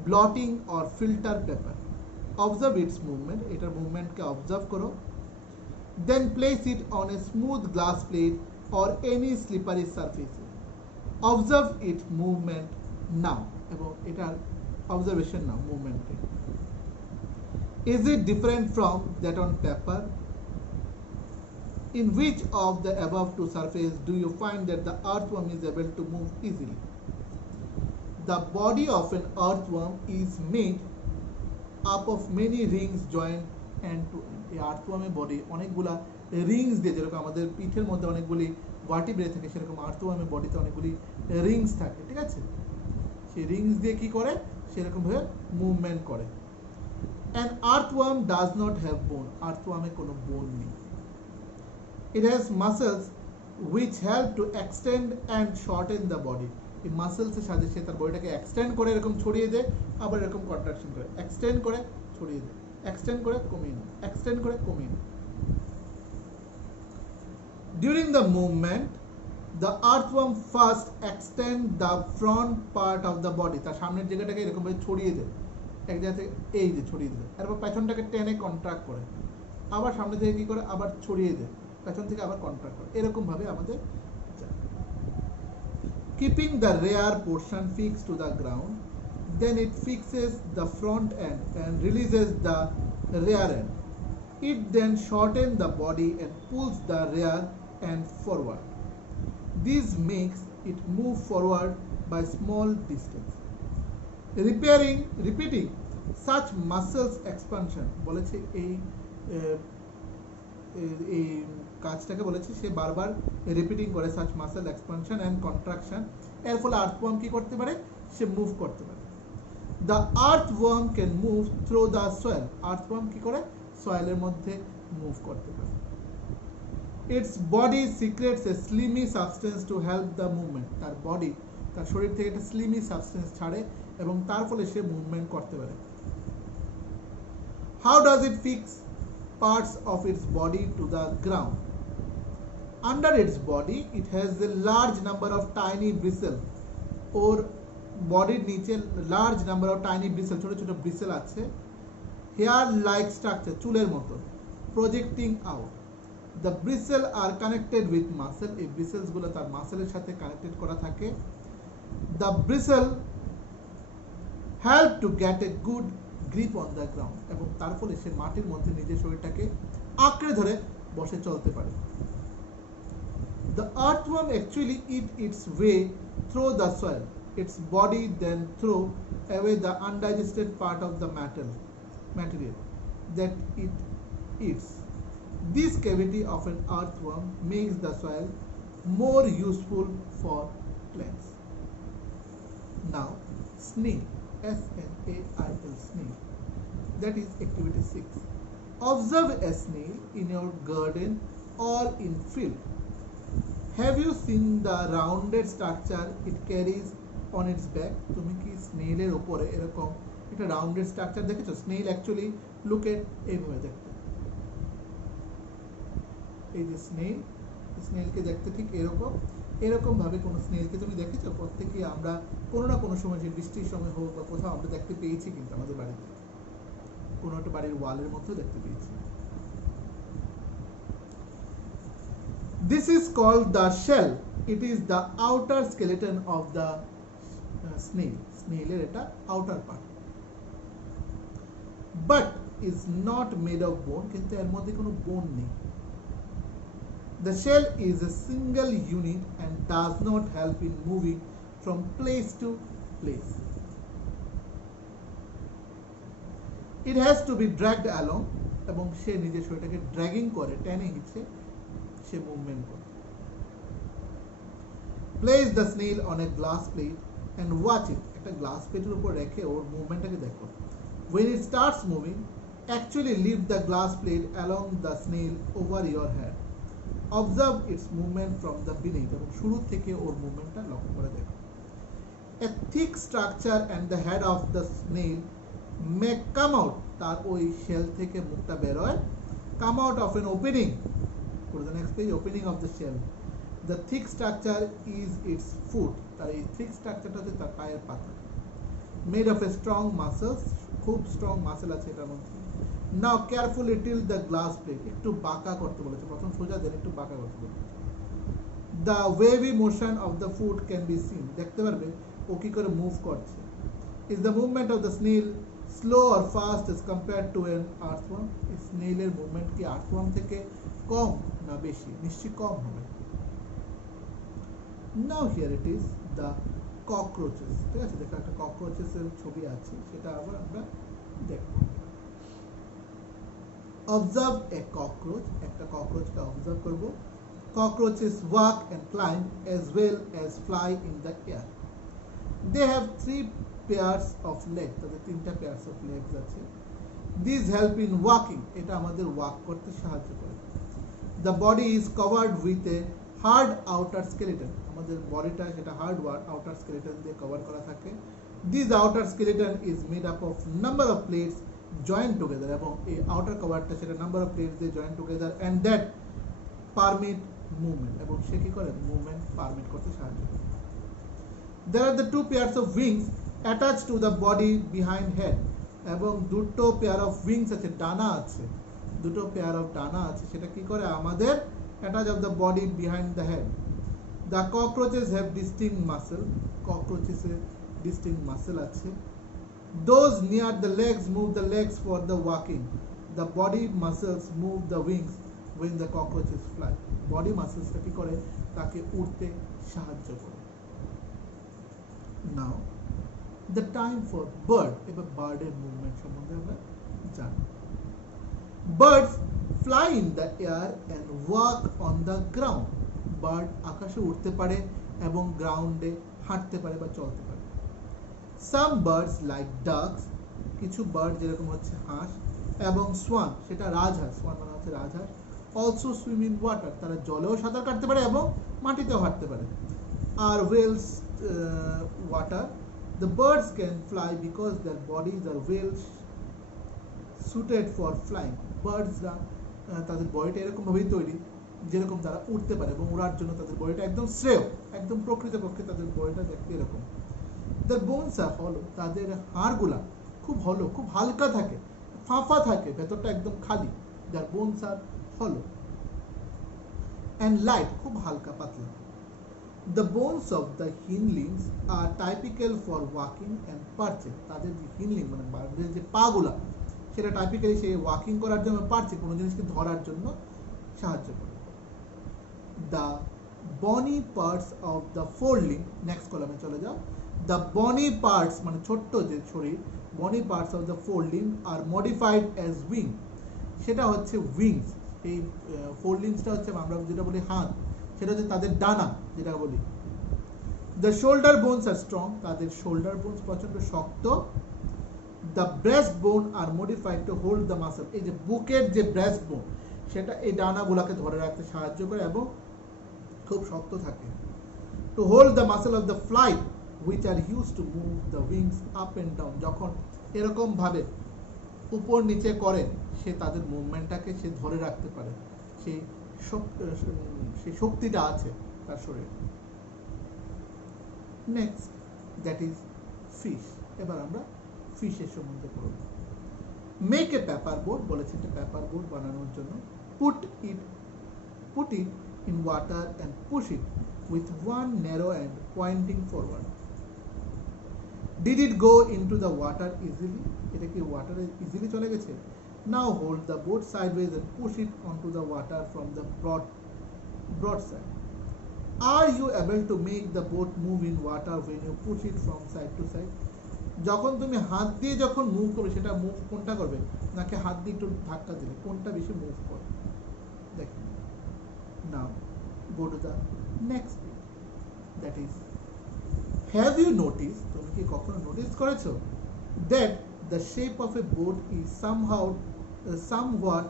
blotting or filter paper. Observe its movement, এটার মুভমেন্টকে অবজার্ভ করো। Then place it on a smooth glass plate or any slippery surface. Observe its movement now. এবং এটার অবজারভেশন নাও মুভমেন্টে। Is it different from that on paper? In which of the above two surfaces do you find that the earthworm is able to move easily? The body of an earthworm is made up of many rings joined end to end. এই আর্থওয়ার্মের বডি অনেকগুলা রিংস দিয়ে, যেরকম আমাদের পিঠের মধ্যে অনেকগুলি ভার্টিব্রে থাকে, সেরকম আর্থওয়ার্মের বডিতে অনেকগুলি রিংস থাকে, ঠিক আছে? সেই রিংস দিয়ে কি করে, সেরকম ভাবে মুভমেন্ট করে। An earthworm does not have bone. আর্থওয়ার্মের কোনো বোন নেই। It has muscles which help to extend and shorten the body. এই মাসেলসের সাহায্যে সে তার বডিটাকে এক্সটেন্ড করে এরকম ছড়িয়ে দেয়, আবার এরকম কন্ট্রাকশন করে, এক্সটেন্ড করে ছড়িয়ে দেয়, এক্সটেন্ড করে কমিয়ে নেয়, এক্সটেন্ড করে কমিয়ে নেয়। During the movement, the earthworm first extend the front part of the body. তার সামনের জায়গাটাকে এরকম ভাবে ছড়িয়ে দেয়, এক জায়গা থেকে এই যে ছড়িয়ে দিল, এরপর পেছনটাকে টেনে কন্ট্রাক্ট করে, আবার সামনে থেকে কি করে, আবার ছড়িয়ে দেয়, পেছন থেকে আবার কন্ট্রাক্ট করে, এরকম ভাবে আমাদের। Keeping the rear portion fixed to the ground, then it fixes the front end and releases the rear end. It then shortens the body and pulls the rear end forward. This makes it move forward by small distance. Repeating such muscles expansion, বলেছে এই কাজটাকে বলেছে সে বারবার রিপিটিং করে, such muscle expansion and contraction, এর ফলে আর্থওয়ার্ম কি করতে পারে, সে মুভ করতে পারে। The earthworm can move through the soil. Earthworm কি করে, সয়েলের মধ্যে মুভ করতে পারে। Its body secretes a slimy substance to help the movement. তার বডি, তার শরীর থেকে একটা স্লিমি সাবস্টেন্স ছাড়ে এবং তার ফলে সে মুভমেন্ট করতে পারে। How does it fix parts of its body to the ground? Under its body, it has a large number of tiny bristles. ওর বডির নিচে large number of tiny bristle, ছোট ছোট ব্রিসেল আছে, হেয়ার লাইক স্ট্রাকচার, চুলের মতো, projecting out. The bristle are connected with muscle, এই bristles গুলো তার মাসেলের সাথে কানেক্টেড করা থাকে। The bristle help to get a good grip on the ground, এবং তার ফলে সে মাটির মধ্যে নিজের শরীরটাকে আঁকড়ে ধরে বসে চলতে পারে। The earthworm actually eats its way through the soil. Its body then throw away the undigested part of the material that it eats. This cavity of an earthworm makes the soil more useful for plants. Now, snail, S-N-A-I-L, snail. That is activity 6. Observe a snail in your garden or in field. Have you seen the rounded structure it carries on its back? তুমি কি স্নেলের উপরে এরকম একটা rounded structure দেখেছো? Snail actually look at এইভাবে দেখতে, এই যে স্নেইল, স্নেইলকে দেখতে ঠিক এরকম, এরকম ভাবে কোনো স্নেইলকে তুমি দেখেছো? প্রত্যেকেই আমরা কোনো না কোনো সময়, যে বৃষ্টির সময় হোক বা কোথাও আমরা দেখতে পেয়েছি, কিন্তু আমাদের বাড়িতে কোনো একটা বাড়ির ওয়ালের মধ্যেও দেখতে পেয়েছি। This is called the shell. It is the outer skeleton of the snail. Snail-এর এটা outer part. But is not made of bone, কিন্তু এর মধ্যে কোনো বোন নেই। The shell is a single unit and does not help in moving from place to place. It has to be dragged along, এবং সে নিজের শরীরটাকে ড্র্যাগিং করে, টেনে হিচে সে মুভমেন্ট করে। Place the snail on a glass plate and watch it. একটা গ্লাস প্লেটের উপর রেখে ওর মুভমেন্টটাকে দেখো। When it starts moving, actually lift the glass plate along the snail over your head. Observe its movement from the beneath, এবং শুরু থেকে ওর মুভমেন্টটা লক্ষ্য করে দেখো। A thick structure and the head of the snail may come out, তার ওই শেল থেকে মুখটা বের হয়, come out of an opening. Go to the next page. Opening of the shell. The thick structure is its foot. তার এই thick structureটা হচ্ছে তার পায়ের পাতা। Made of a strong muscles, খুব strong muscle আছে এটার মধ্যে। Now carefully tilt the glass plate. একটু বাঁকা করতে বলেছে, প্রথম সোজা দেন, একটু বাঁকা করতে বলেছে। The wavy motion of the foot can be seen. দেখতে পারবে ও কি করে মুভ করছে। Is the movement of the snail slow or fast as compared to an earthworm? স্নেইলের মুভমেন্ট কি আর্থওয়ার্ম থেকে কম না বেশি? নিশ্চয়ই কম হবে। Now here it is, the cockroaches. ঠিক আছে, দেখো একটা ককরোচেসের ছবি আছে, সেটা আবার আমরা দেখব। Observe a cockroach. একটা ককরোচকে অবজার্ভ করব। Cockroaches walk and climb as well as fly in the air. They have 3 pairs of legs. তাদের 3টা pairs of legs আছে। These help in walking. এটা আমাদের ওয়াক করতে সাহায্য করে। The body is covered with a hard outer skeleton. আমাদের বডিটা সেটা হার্ড outer skeleton দিয়ে কভার করা থাকে। This outer skeleton is made up of number of plates joined together, এবং এই outer কভারটা সেটা number of plates দিয়ে joined together and that permit movement, এবং সে কি করে মুভমেন্ট পারমিট করতে সাহায্য করে। There are the 2 pairs of wings attached to the body behind head, এবং দুটো পেয়ার অফ উইংস আছে, ডানা আছে, দুটো পেয়ার অফ ডানা আছে, সেটা কি করে আমাদের attach of the body behind the head. The cockroaches have distinct muscle. Cockroaches এর distinct muscle আছে। Those near the legs move the legs for the walking. The body muscles move the wings when the cockroaches fly. Body muscles কি করে তাকে উড়তে সাহায্য করে। Now the time for bird. এবার বার্ডের মুভমেন্ট সম্বন্ধে আমরা জানি। Birds fly in the air and walk on the ground. Bird আকাশে উঠতে পারে এবং গ্রাউন্ডে হাঁটতে পারে বা চলতে পারে। Some birds like ducks, কিছু বার্ড যেরকম হচ্ছে হাঁস, এবং swan, সেটা রাজহাঁস, swan মানে হচ্ছে রাজহাঁস, also swim in water, তারা জলেও সাঁতার কাটতে পারে এবং মাটিতেও হাঁটতে পারে। Are whales water? The birds can fly because their bodies are well suited for flying. বার্ডসরা তাদের বডিটা এরকম ভাবেই তৈরি যেরকম তারা উঠতে পারে, এবং উড়ার জন্য তাদের বডিটা একদম শ্রেয়, একদম প্রকৃতপক্ষে তাদের বডিটা দেখতে এরকম। The bones are hollow. তাদের হাড়গুলা খুব হলো, খুব হালকা থাকে, ফাঁপা থাকে, ভেতরটা একদম খালি। Their bones are hollow and light, খুব হালকা পাতলা। The bones of the hindlings are typical for walking and perching. তাদের যে হিন্ডলিং মানে বার্ডের যে পাগুলা, সেটা টাইপিক্যালি সে ওয়াকিং করার জন্য, পারছে কোনো জিনিসকে ধরার জন্য সাহায্য করে। The bony parts of the forelimb, next কলামে চলে যাও। The bony parts মানে ছোট্ট যে শরীর, bony parts of the forelimb are modified as wing. সেটা হচ্ছে উইংস। এই ফোরলিম্বসটা হচ্ছে আমরা যেটা বলি হাত, সেটা হচ্ছে তাদের ডানা যেটা বলি। The shoulder bones are strong. তাদের শোল্ডার বোনস প্রচন্ড শক্ত। The breast bone are modified to hold the muscle. এই যে বুকের যে ব্রেস্ট বোন, সেটা এই ডানাগুলোকে ধরে রাখতে সাহায্য করে এবং খুব শক্ত থাকে। To hold the muscle of the flight which are used to move the wings up and down. যখন এরকম ভাবে উপর নিচে করে সে তাদের মুভমেন্টটাকে সে ধরে রাখতে পারে, সেই সেই শক্তিটা আছে তার শরীরে। Next that is fish. এবার আমরা ফিশের সম্বন্ধে পড়ব। মেক এ পেপার বোট বলেছে, একটা পেপার বোট বানানোর জন্য put it in water and push it with one narrow end pointing forward. Did it go into the water easily? এটা কি ওয়াটারে ইজিলি চলে গেছে? Now hold the boat sideways and push it onto the water from the broad side. Are you able to make the boat move in water when you push it from side to side? যখন তুমি হাত দিয়ে যখন মুভ করবে, সেটা মুভ কোনটা করবে, নাকি হাত দিয়ে একটু ধাক্কা দিলে কোনটা বেশি মুভ করে? দেখেন। Now go to the next bit, that is, have you noticed, তুমি কি কখনো নোটিস করেছো, that the shape of a boat is somewhat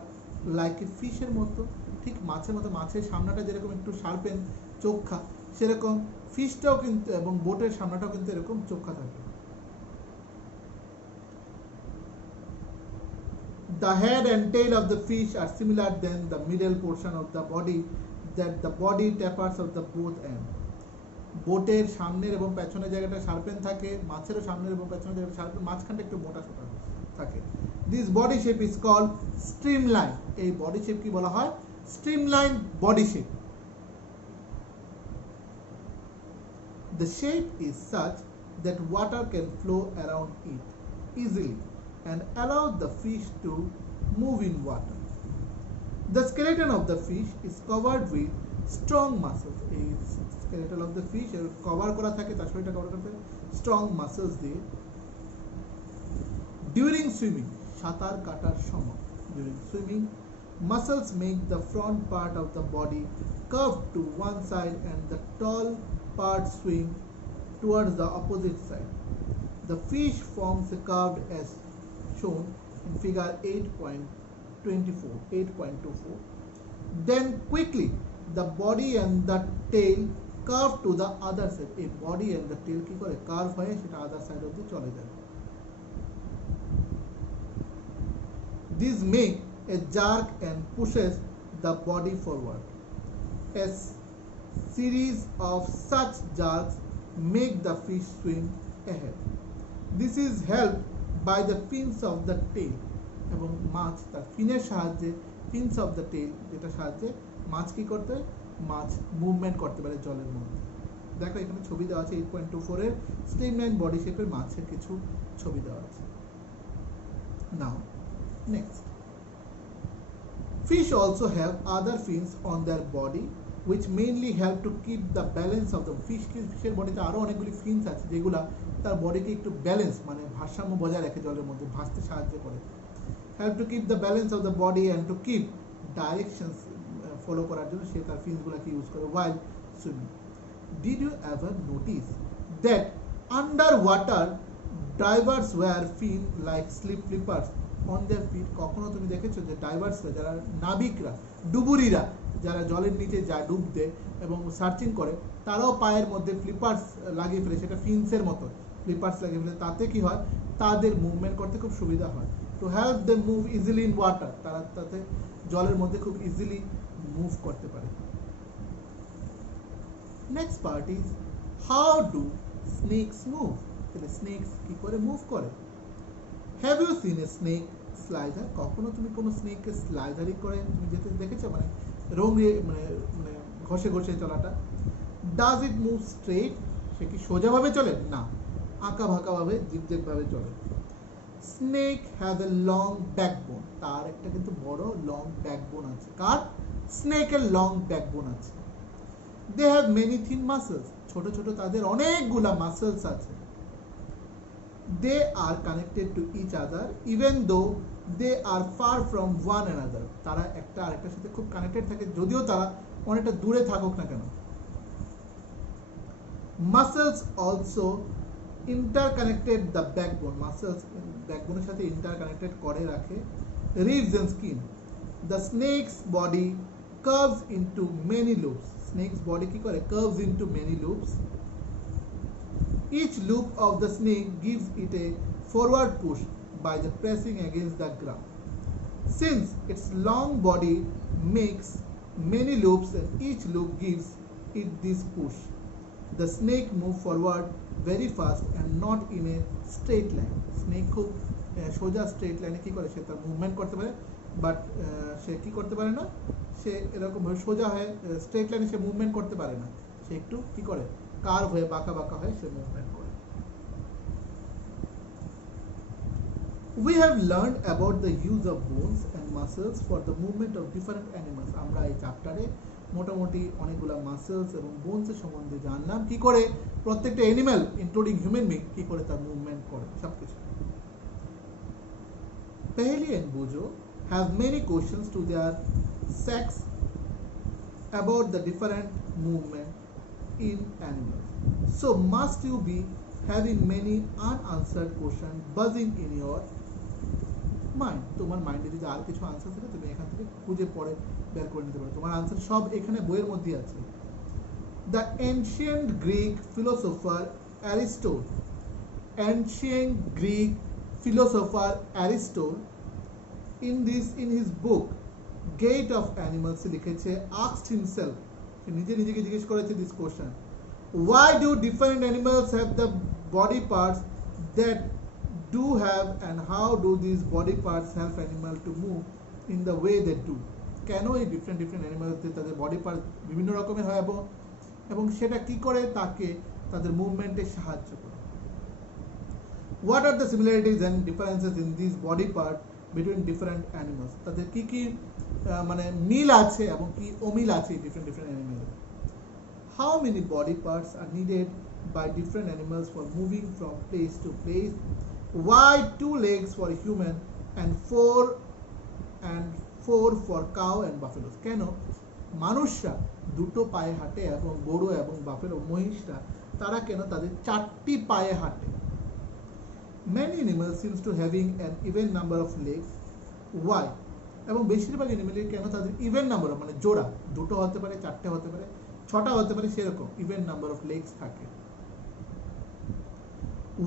like a fish এর মতো, ঠিক মাছের মতো, মাছের সামনাটা যেরকম একটু শার্পেন চোখা, সেরকম ফিশটাও কিন্তু এবং বোটের সামনাটাও কিন্তু এরকম চোখা থাকে। The head and tail of the fish are similar than the middle portion of the body, that the body tapers of the both end. বোটের সামনের এবং পেছনের জায়গাটা শার্পেন থাকে, মাছেরও সামনের এবং পেছনের জায়গাটা শার্পেন, মাঝখানটা একটু মোটা সোটা থাকে। This body shape is called streamline. এই বডি শেপ কি বলা হয়? streamline body shape. The shape is such that water can flow around it easily and allow the fish to move in water. The skeleton of the fish is covered with strong muscles. A skeleton of the fish cover করা থাকে, তার শরীরটা কভার করতে strong muscles দিয়ে। During swimming, সাঁতার কাটার সময়, during swimming, muscles make the front part of the body curve to one side and the tall part swing towards the opposite side. The fish forms a curve as shown in figure 8.24. Then quickly the body and the tail curve to the other side. A body and the tail কি করে কার্ভ হয়ে সেটা other side অবধি চলে যায়। This make a jerk and pushes the body forward. A series of such jerks make the fish swim ahead. This is helped by the fins of the tail. এবং মাছ তার ফিনের সাহায্যে, fins of the tail, যেটা সাহায্যে মাছ কি করতে, মাছ মুভমেন্ট করতে পারে জলের মধ্যে। দেখো এখানে ছবি দেওয়া আছে 8.24 এর স্ট্রিমলাইন বডি শেপের মাছের কিছু ছবি দেওয়া আছে। Now next, fish also have other fins on their body which mainly help to keep the balance of the fish. ফিশের বডিতে আরো অনেকগুলি ফিন্স আছে যেগুলা তার বডিকে একটু ব্যালেন্স মানে ভারসাম্য বজায় রাখে, জলের মধ্যে ভাসতে সাহায্য করে। help to keep the balance of the body and to keep directions follow করার জন্য সে তার ফিন্সগুলোকে ইউজ করে while swimming. Did you ever notice that underwater divers wear fin like slip flippers on their feet? কখনো তুমি দেখেছো যে ডাইভার্সরা, যারা নাবিকরা, ডুবুরিরা, যারা জলের নিচে যায় ডুবতে এবং সার্চিং করে, তারাও পায়ের মধ্যে ফ্লিপার্স লাগিয়ে ফেলে, সেটা ফিন্সের মতো ফ্লিপার্স লাগিয়ে ফেলে। তাতে কি হয়, তাদের মুভমেন্ট করতে খুব সুবিধা হয়। To help them move easily in water, তারা তাতে জলের মধ্যে খুব ইজিলি মুভ করতে পারে। Next part is how do snakes move. তাহলে স্নেকস কি করে মুভ করে? Have you seen a snake slider? কখনো তুমি কোনো স্নেককে স্লাইডারি করে তুমি যেতে দেখেছো, মানে রঙে মানে মানে ঘষে ঘষে চলাটা? Does it move straight? সে কি সোজাভাবে চলে? না, আঁকা ভাঁকাভাবে জিগজ্যাগ চলে। Snake have a long backbone, তার একটা কিন্তু বড় লং ব্যাকবোন আছে। কার? স্নেকের লং ব্যাকবোন আছে। They have many thin muscles, ছোট ছোট তাদের অনেকগুলা মাসেলস আছে। They are connected to each other even though they are far from one another. তারা একটা আরেকটার সাথে খুব কানেক্টেড থাকে যদিও তারা অনেকটা দূরে থাকুক না কেন। Muscles also interconnected the backbone. Muscles ব্যাকবোনের সাথে ইন্টারকানেক্টেড করে রাখে ribs and skin. The snake's body curves into many loops. Snake's body কি করে? Curves into many loops. Each loop of the snake gives it a forward push by the pressing against the ground. Since its long body makes many loops and each loop gives it this push, the snake moves forward very fast and not in a straight line. Snake খুব সোজা স্ট্রেট লাইনে কি করে, সে তার মুভমেন্ট করতে পারে, বাট সে কি করতে পারে না, সে এরকম সোজা হয়ে স্ট্রেট লাইনে সে মুভমেন্ট করতে পারে না, সে একটু কি করে কার্ভ হয়ে বাঁকা বাঁকা হয়ে সে মুভমেন্ট করে। We have learned about the use of bones and muscles for the movement of different animals. আমরা এই চ্যাপ্টারে মোটামুটি অনেকগুলো মাসেলস এবং বোনসের সম্বন্ধে জানলাম, কি করে প্রত্যেকটা অ্যানিমাল ইনক্লুডিং হিউম্যান বিং কি করে তার মুভমেন্ট করে সবকিছু। Paheli and Bojo have many questions to their sex about the different movement in animals. So must you be having many unanswered questions buzzing in your mind? তোমার মাইন্ডে যদি আর কিছু আনসার থাকে তুমি এখান থেকে খুঁজে পড়ে বের করে নিতে পারো, তোমার আনসার সব এখানে বইয়ের মধ্যে আছে। The ancient Greek philosopher Aristotle in his book Gate of Animals লিখেছে, asked himself, নিজে নিজেকে জিজ্ঞেস করেছে this question, why do different animals have the body parts that do have and how do these body parts help animal to move in the way they do? কেন এই different animals তাদের body part বিভিন্ন রকমের হয় এবং সেটা কি করে তাকে তাদের মুভমেন্টে সাহায্য করে। What are the similarities and differences in these body parts between different animals? তাদের কি কি মানে মিল আছে এবং কি অমিল আছে ডিফারেন্ট অ্যানিমালে। How many body parts are needed by different animals for moving from place to place? Why 2 legs for human and 4 for cow and buffaloes? কেন মানুষরা দুটো পায়ে হাঁটে এবং গরু এবং বাফেলো মহিষরা তারা কেন তাদের 4টি পায়ে হাঁটে? Many animals seems to having an even number of legs. Why? এবং বেশিরভাগ অ্যানিমেলের কেন তাদের ইভেন নাম্বার মানে জোড়া, দুটো হতে পারে, 4টে হতে পারে, 6টা হতে পারে, সেরকম ইভেন নাম্বার অফ লেগস থাকে।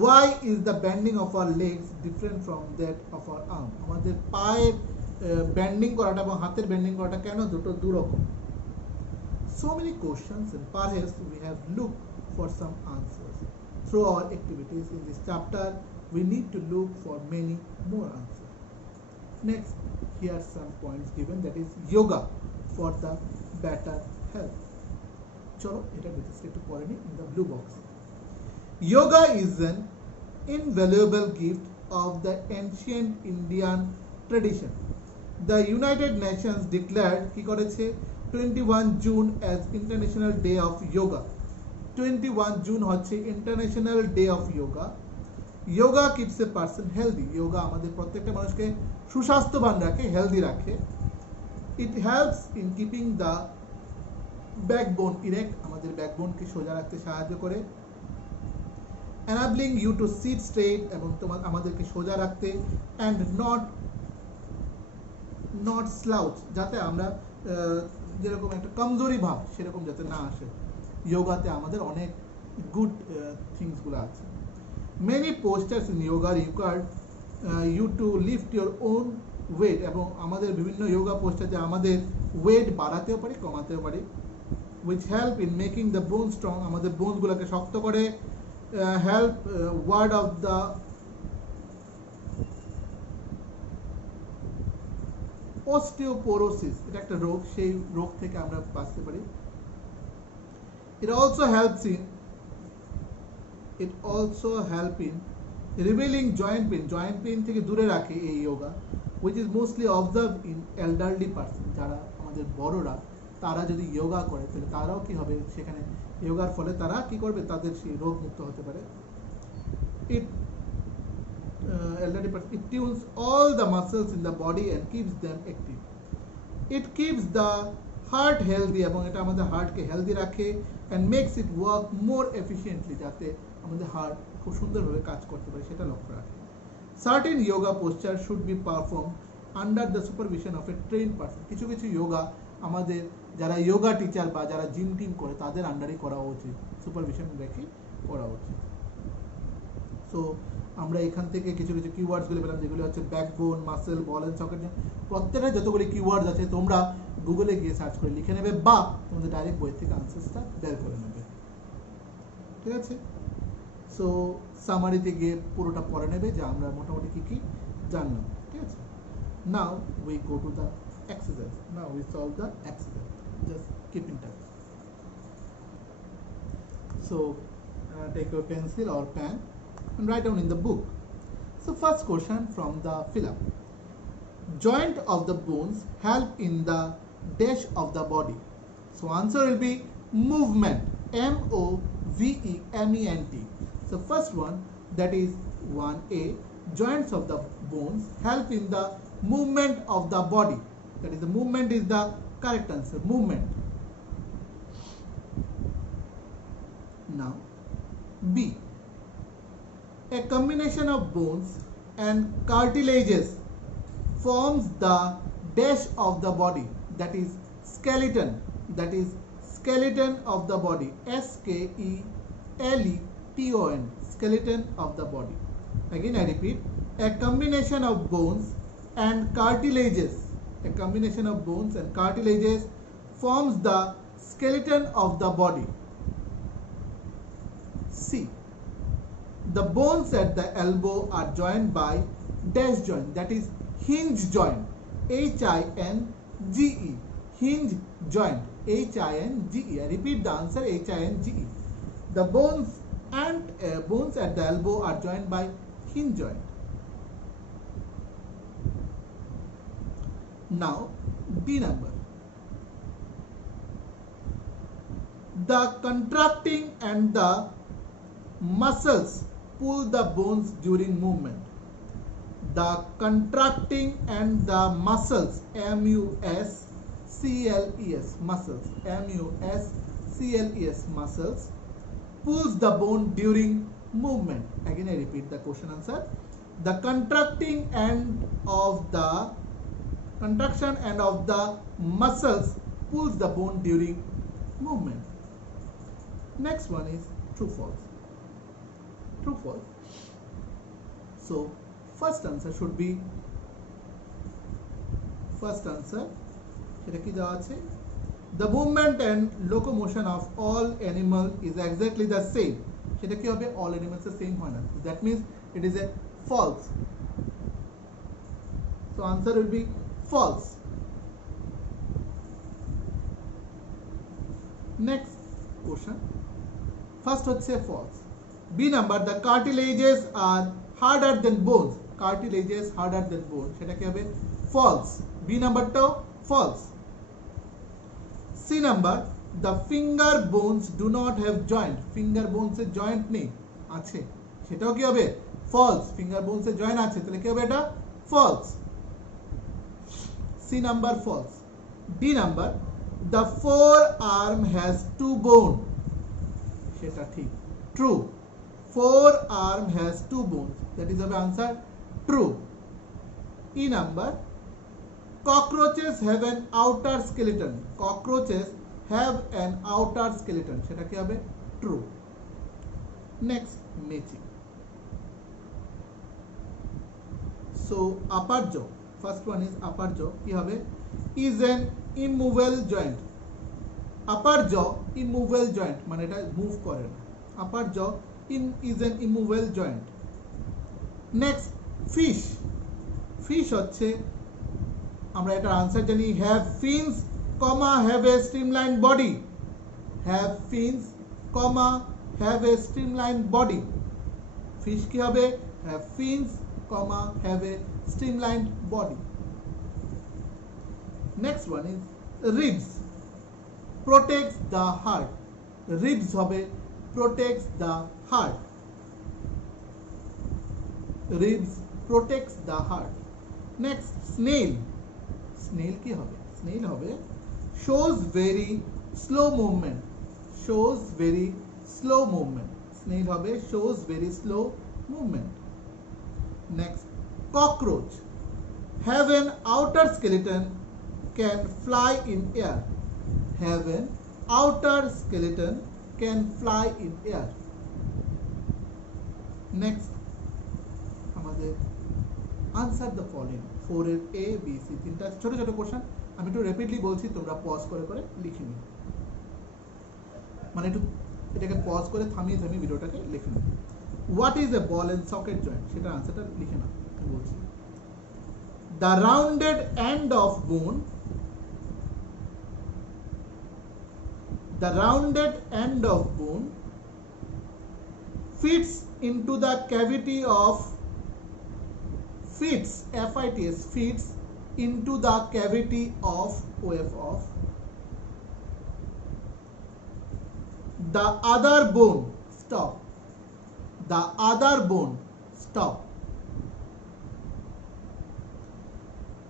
Why is the bending of our legs different from that of our arm? আমাদের পায়ের ব্যান্ডিং করাটা এবং হাতের ব্যান্ডিং করাটা কেন দুটো দুরকম? So many questions and perhaps we have looked for some answers. Through our activities in this chapter, we need to look for many more answers. Next, here are some points given, that is yoga for the better health. চলো এটা ডিটেইলস একটু পড়ে নিই in the blue box. Yoga is an invaluable gift of the ancient Indian tradition. The United Nations declared কি করেছে 21 June as International Day of Yoga. 21 June হচ্ছে International Day of Yoga. Yoga keeps a person healthy. Yoga আমাদের প্রত্যেকটা মানুষকে সুস্বাস্থ্যবান রাখে, হেলদি রাখে। It helps in keeping the backbone erect. আমাদের ব্যাকবোনকে সোজা রাখতে সাহায্য করে। Enabling you to sit straight এবং আমাদেরকে সোজা রাখতে and not slouch, যাতে আমরা যেরকম একটা কমজোরি ভাব সেরকম যাতে না আসে। যোগাতে আমাদের অনেক গুড থিংস গুলো আছে। Many postures in yoga require you to lift your own weight, এবং আমাদের বিভিন্ন যোগা পোস্টারে আমাদের ওয়েট বাড়াতেও পারি কমাতেও পারি, which help in making the bone strong, আমাদের বোনস গুলোকে শক্ত করে। help ward of the osteoporosis, এটা একটা রোগ, সেই রোগ থেকে আমরা বাঁচতে পারি। It also help in revealing joint pain থেকে দূরে রাখে এই yoga, which is mostly observed in elderly person. যারা আমাদের বড়রা তারা যদি যোগা করে তাহলে তারাও কি হবে, সেখানে যোগার ফলে তারা কি করবে, তাদের সেই রোগ মুক্ত হতে পারে। Elderly person, it tunes all the muscles in the body and keeps them active. It keeps the heart healthy, এবং এটা আমাদের হার্টকে হেলদি রাখে and makes it work more efficiently, যাতে আমাদের হার্ট খুব সুন্দরভাবে কাজ করতে পারে সেটা লক্ষ্য রাখে। Certain yoga posture should be performed under the supervision of a trained person. কিছু যোগা আমাদের যারা যোগা টিচার বা যারা জিম টিম করে তাদের আন্ডারে করা উচিত, সুপারভিশন রেখে করা উচিত। সো আমরা এখান থেকে কিছু কিছু কিওয়ার্ডসগুলো পেলাম, যেগুলো হচ্ছে backbone, muscle, ball and socket. প্রত্যেকটা যতগুলি কিওয়ার্ডস আছে তোমরা গুগলে গিয়ে সার্চ করে লিখে নেবে, বা তোমাদের ডাইরেক্ট বই থেকে আনসার্সটা বের করে নেবে, ঠিক আছে? সো সামারিতে গিয়ে পুরোটা পড়ে নেবে যে আমরা মোটামুটি কী কী জানলাম, ঠিক আছে? Now we go to the exercise, now we solve the exercise, just keep in touch. So take your pencil or pen and write down in the book. So first question from the fill-up. Joint of the bones help in the dash of the body. So answer will be movement, M-O-V-E-M-E-N-T. So first one, that is 1A, joints of the bones help in the movement of the body. That is, the movement is the correct answer, movement. Now B, a combination of bones and cartilages forms the dash of the body, that is skeleton, that is skeleton of the body, S-K-E-L-E-T-O-N, skeleton of the body. Again I repeat, a combination of bones and cartilages, a combination of bones and cartilages forms the skeleton of the body. C, the bones at the elbow are joined by dash joint, that is hinge joint, H-I-N-G-E, hinge joint, H-I-N-G-E. I repeat the answer, H-I-N-G-E. The bones at the elbow are joined by hinge joint. Now D number, the contracting and the muscles pull the bones during movement. The contracting and the muscles, M-U-S-C-L-E-S, muscles, M-U-S-C-L-E-S, muscles, pulls the bone during movement. Again I repeat the question answer. The contraction and of the muscles pulls the bone during movement. Next one is true false. True false. So first answer should be, first answer এটা কি দেওয়া আছে, the movement and locomotion of all animals is exactly the same. সেটা কি হবে, all animals the same হয় না, that means it is a false. So answer will be false. Next question, first হচ্ছে false. B number, the cartilages are harder than bones, cartilages harder than bones, সেটা কি হবে, false. B নাম্বারটাও false. C number, the finger bones do not have joint, finger bones এর joint নেই, আছে, সেটাও কি হবে, false. finger bones এর joint আছে, তাহলে কি হবে এটা, false. C number false. D number, the forearm has two bone, সেটা ঠিক, true. Forearm has two bones, that is the answer, true. E number, cockroaches have an outer skeleton, cockroaches have an outer skeleton, সেটা কি হবে, true. Next matching. So upper jaw, first one is upper jaw, কি হবে, is an immovable joint, upper jaw immovable joint, মানে এটা মুভ করে না, upper jaw is an immovable joint. Next fish, fish হচ্ছে, আমরা এটার আনসার জানি, have fins, have a streamlined body, have fins, have a streamlined body. fish কি হবে, have fins, have a streamlined body. Next one is ribs, protects the heart, ribs হবে protects the heart, ribs protects the heart. Next snail, snail কি হবে, snail হবে shows very slow movement, shows very slow movement, snail হবে shows very slow movement. Next cockroach, have an outer skeleton, can fly in air, have an outer skeleton, can fly in air. Next তোমাদের answer the following 4 এর A B C তিনটা ছোট ছোট কোশ্চেন আমি একটু র্যাপিডলি বলছি তোমরা পজ করে করে লিখে নিও মানে একটু এটাকে পজ করে থামিয়ে থামিয়ে ভিডিওটাকে লিখে নিও what is a ball and socket joint সেটা আনসারটা লিখে নাও আমি বলছি the rounded end of bone the rounded end of bone fits into the cavity of fits into the cavity of the other bone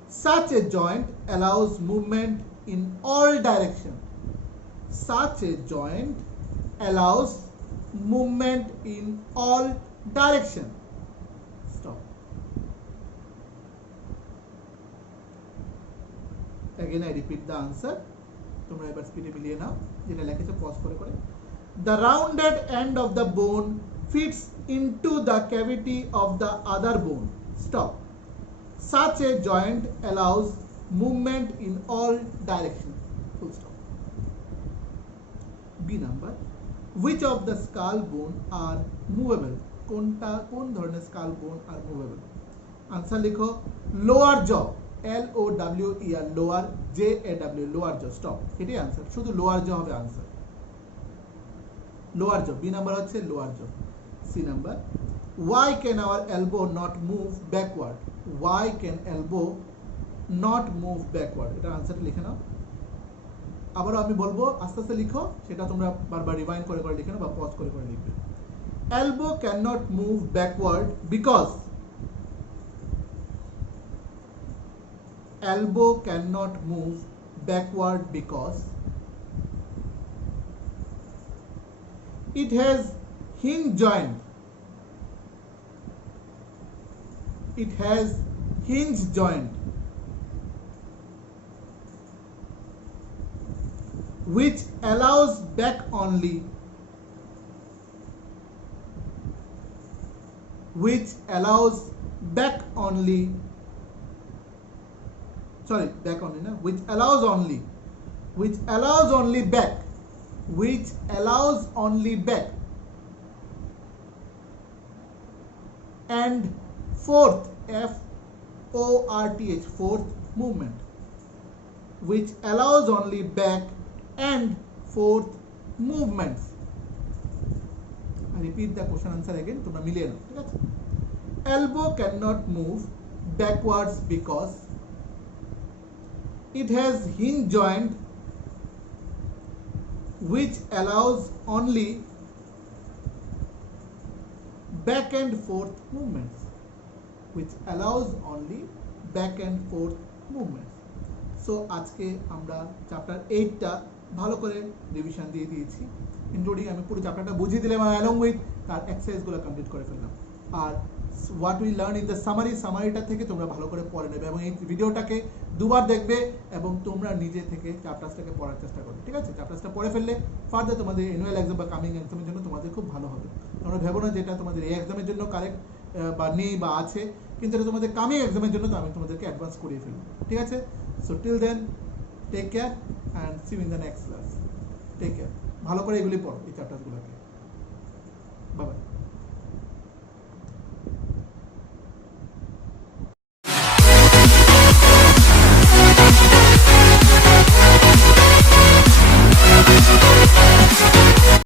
such a joint allows movement in all directions such a joint allows movement in all direction stop again I repeat the answer তোমরা এবার স্পিডে মিলিয়ে নাও যেটা লেখেছে পজ করে করে the rounded end of the bone fits into the cavity of the other bone stop such a joint allows movement in all directions full stop B number which of the skull bone are movable কোন ধরনের skull bone are movable answer लिखो lower jaw L O W E R lower J A W lower jaw stop এটাই आंसर শুধু lower jaw হবে answer lower jaw B number হচ্ছে lower jaw C number why can our elbow not move backward why can elbow not move backward এটা आंसर লিখে নাও আবারও আমি বলবো আস্তে আস্তে লিখো সেটা তোমরা বারবার রিভাইন্ড করে করে লিখে নাও বা পজ করে করে লিখবে elbow cannot move backward because elbow cannot move backward because it has hinge joint which allows back only which allows only back and fourth fourth movement which allows only back and fourth movements I repeat the question answer again তোমরা মিলিয়ে নাও ঠিক আছে elbow cannot move backwards because it has hinge joint which allows only back and forth movements so আজকে আমরা চ্যাপ্টার 8 টা ভালো করে রিভিশন দিয়ে দিয়েছি ইনক্লুডিং আমি পুরো চ্যাপ্টারটা বুঝিয়ে দিলাম অ্যালং উইথ তার এক্সারসাইজগুলো কমপ্লিট করে ফেললাম আর what we learn in the সামারিটা থেকে তোমরা ভালো করে পড়ে নেবে এবং এই ভিডিওটাকে দুবার দেখবে এবং তোমরা নিজে থেকে চ্যাপ্টারটাকে পড়ার চেষ্টা করবে ঠিক আছে চ্যাপ্টারটা পড়ে ফেললে ফার্দার তোমাদের অ্যানুয়াল এক্সাম বা কামিং এক্সামের জন্য তোমাদের খুব ভালো হবে তোমরা ভেবো না যেটা তোমাদের এই এক্সামের জন্য কারেক্ট বা নেই বা আছে কিন্তু এটা তোমাদের কামিং এক্সামের জন্য তো আমি তোমাদেরকে অ্যাডভান্স করিয়ে ফেলবো ঠিক আছে so till then take care and see you in the next class take care ভালো করে এগুলি পড়ো এই চ্যাপ্টারগুলোকে বাই বাই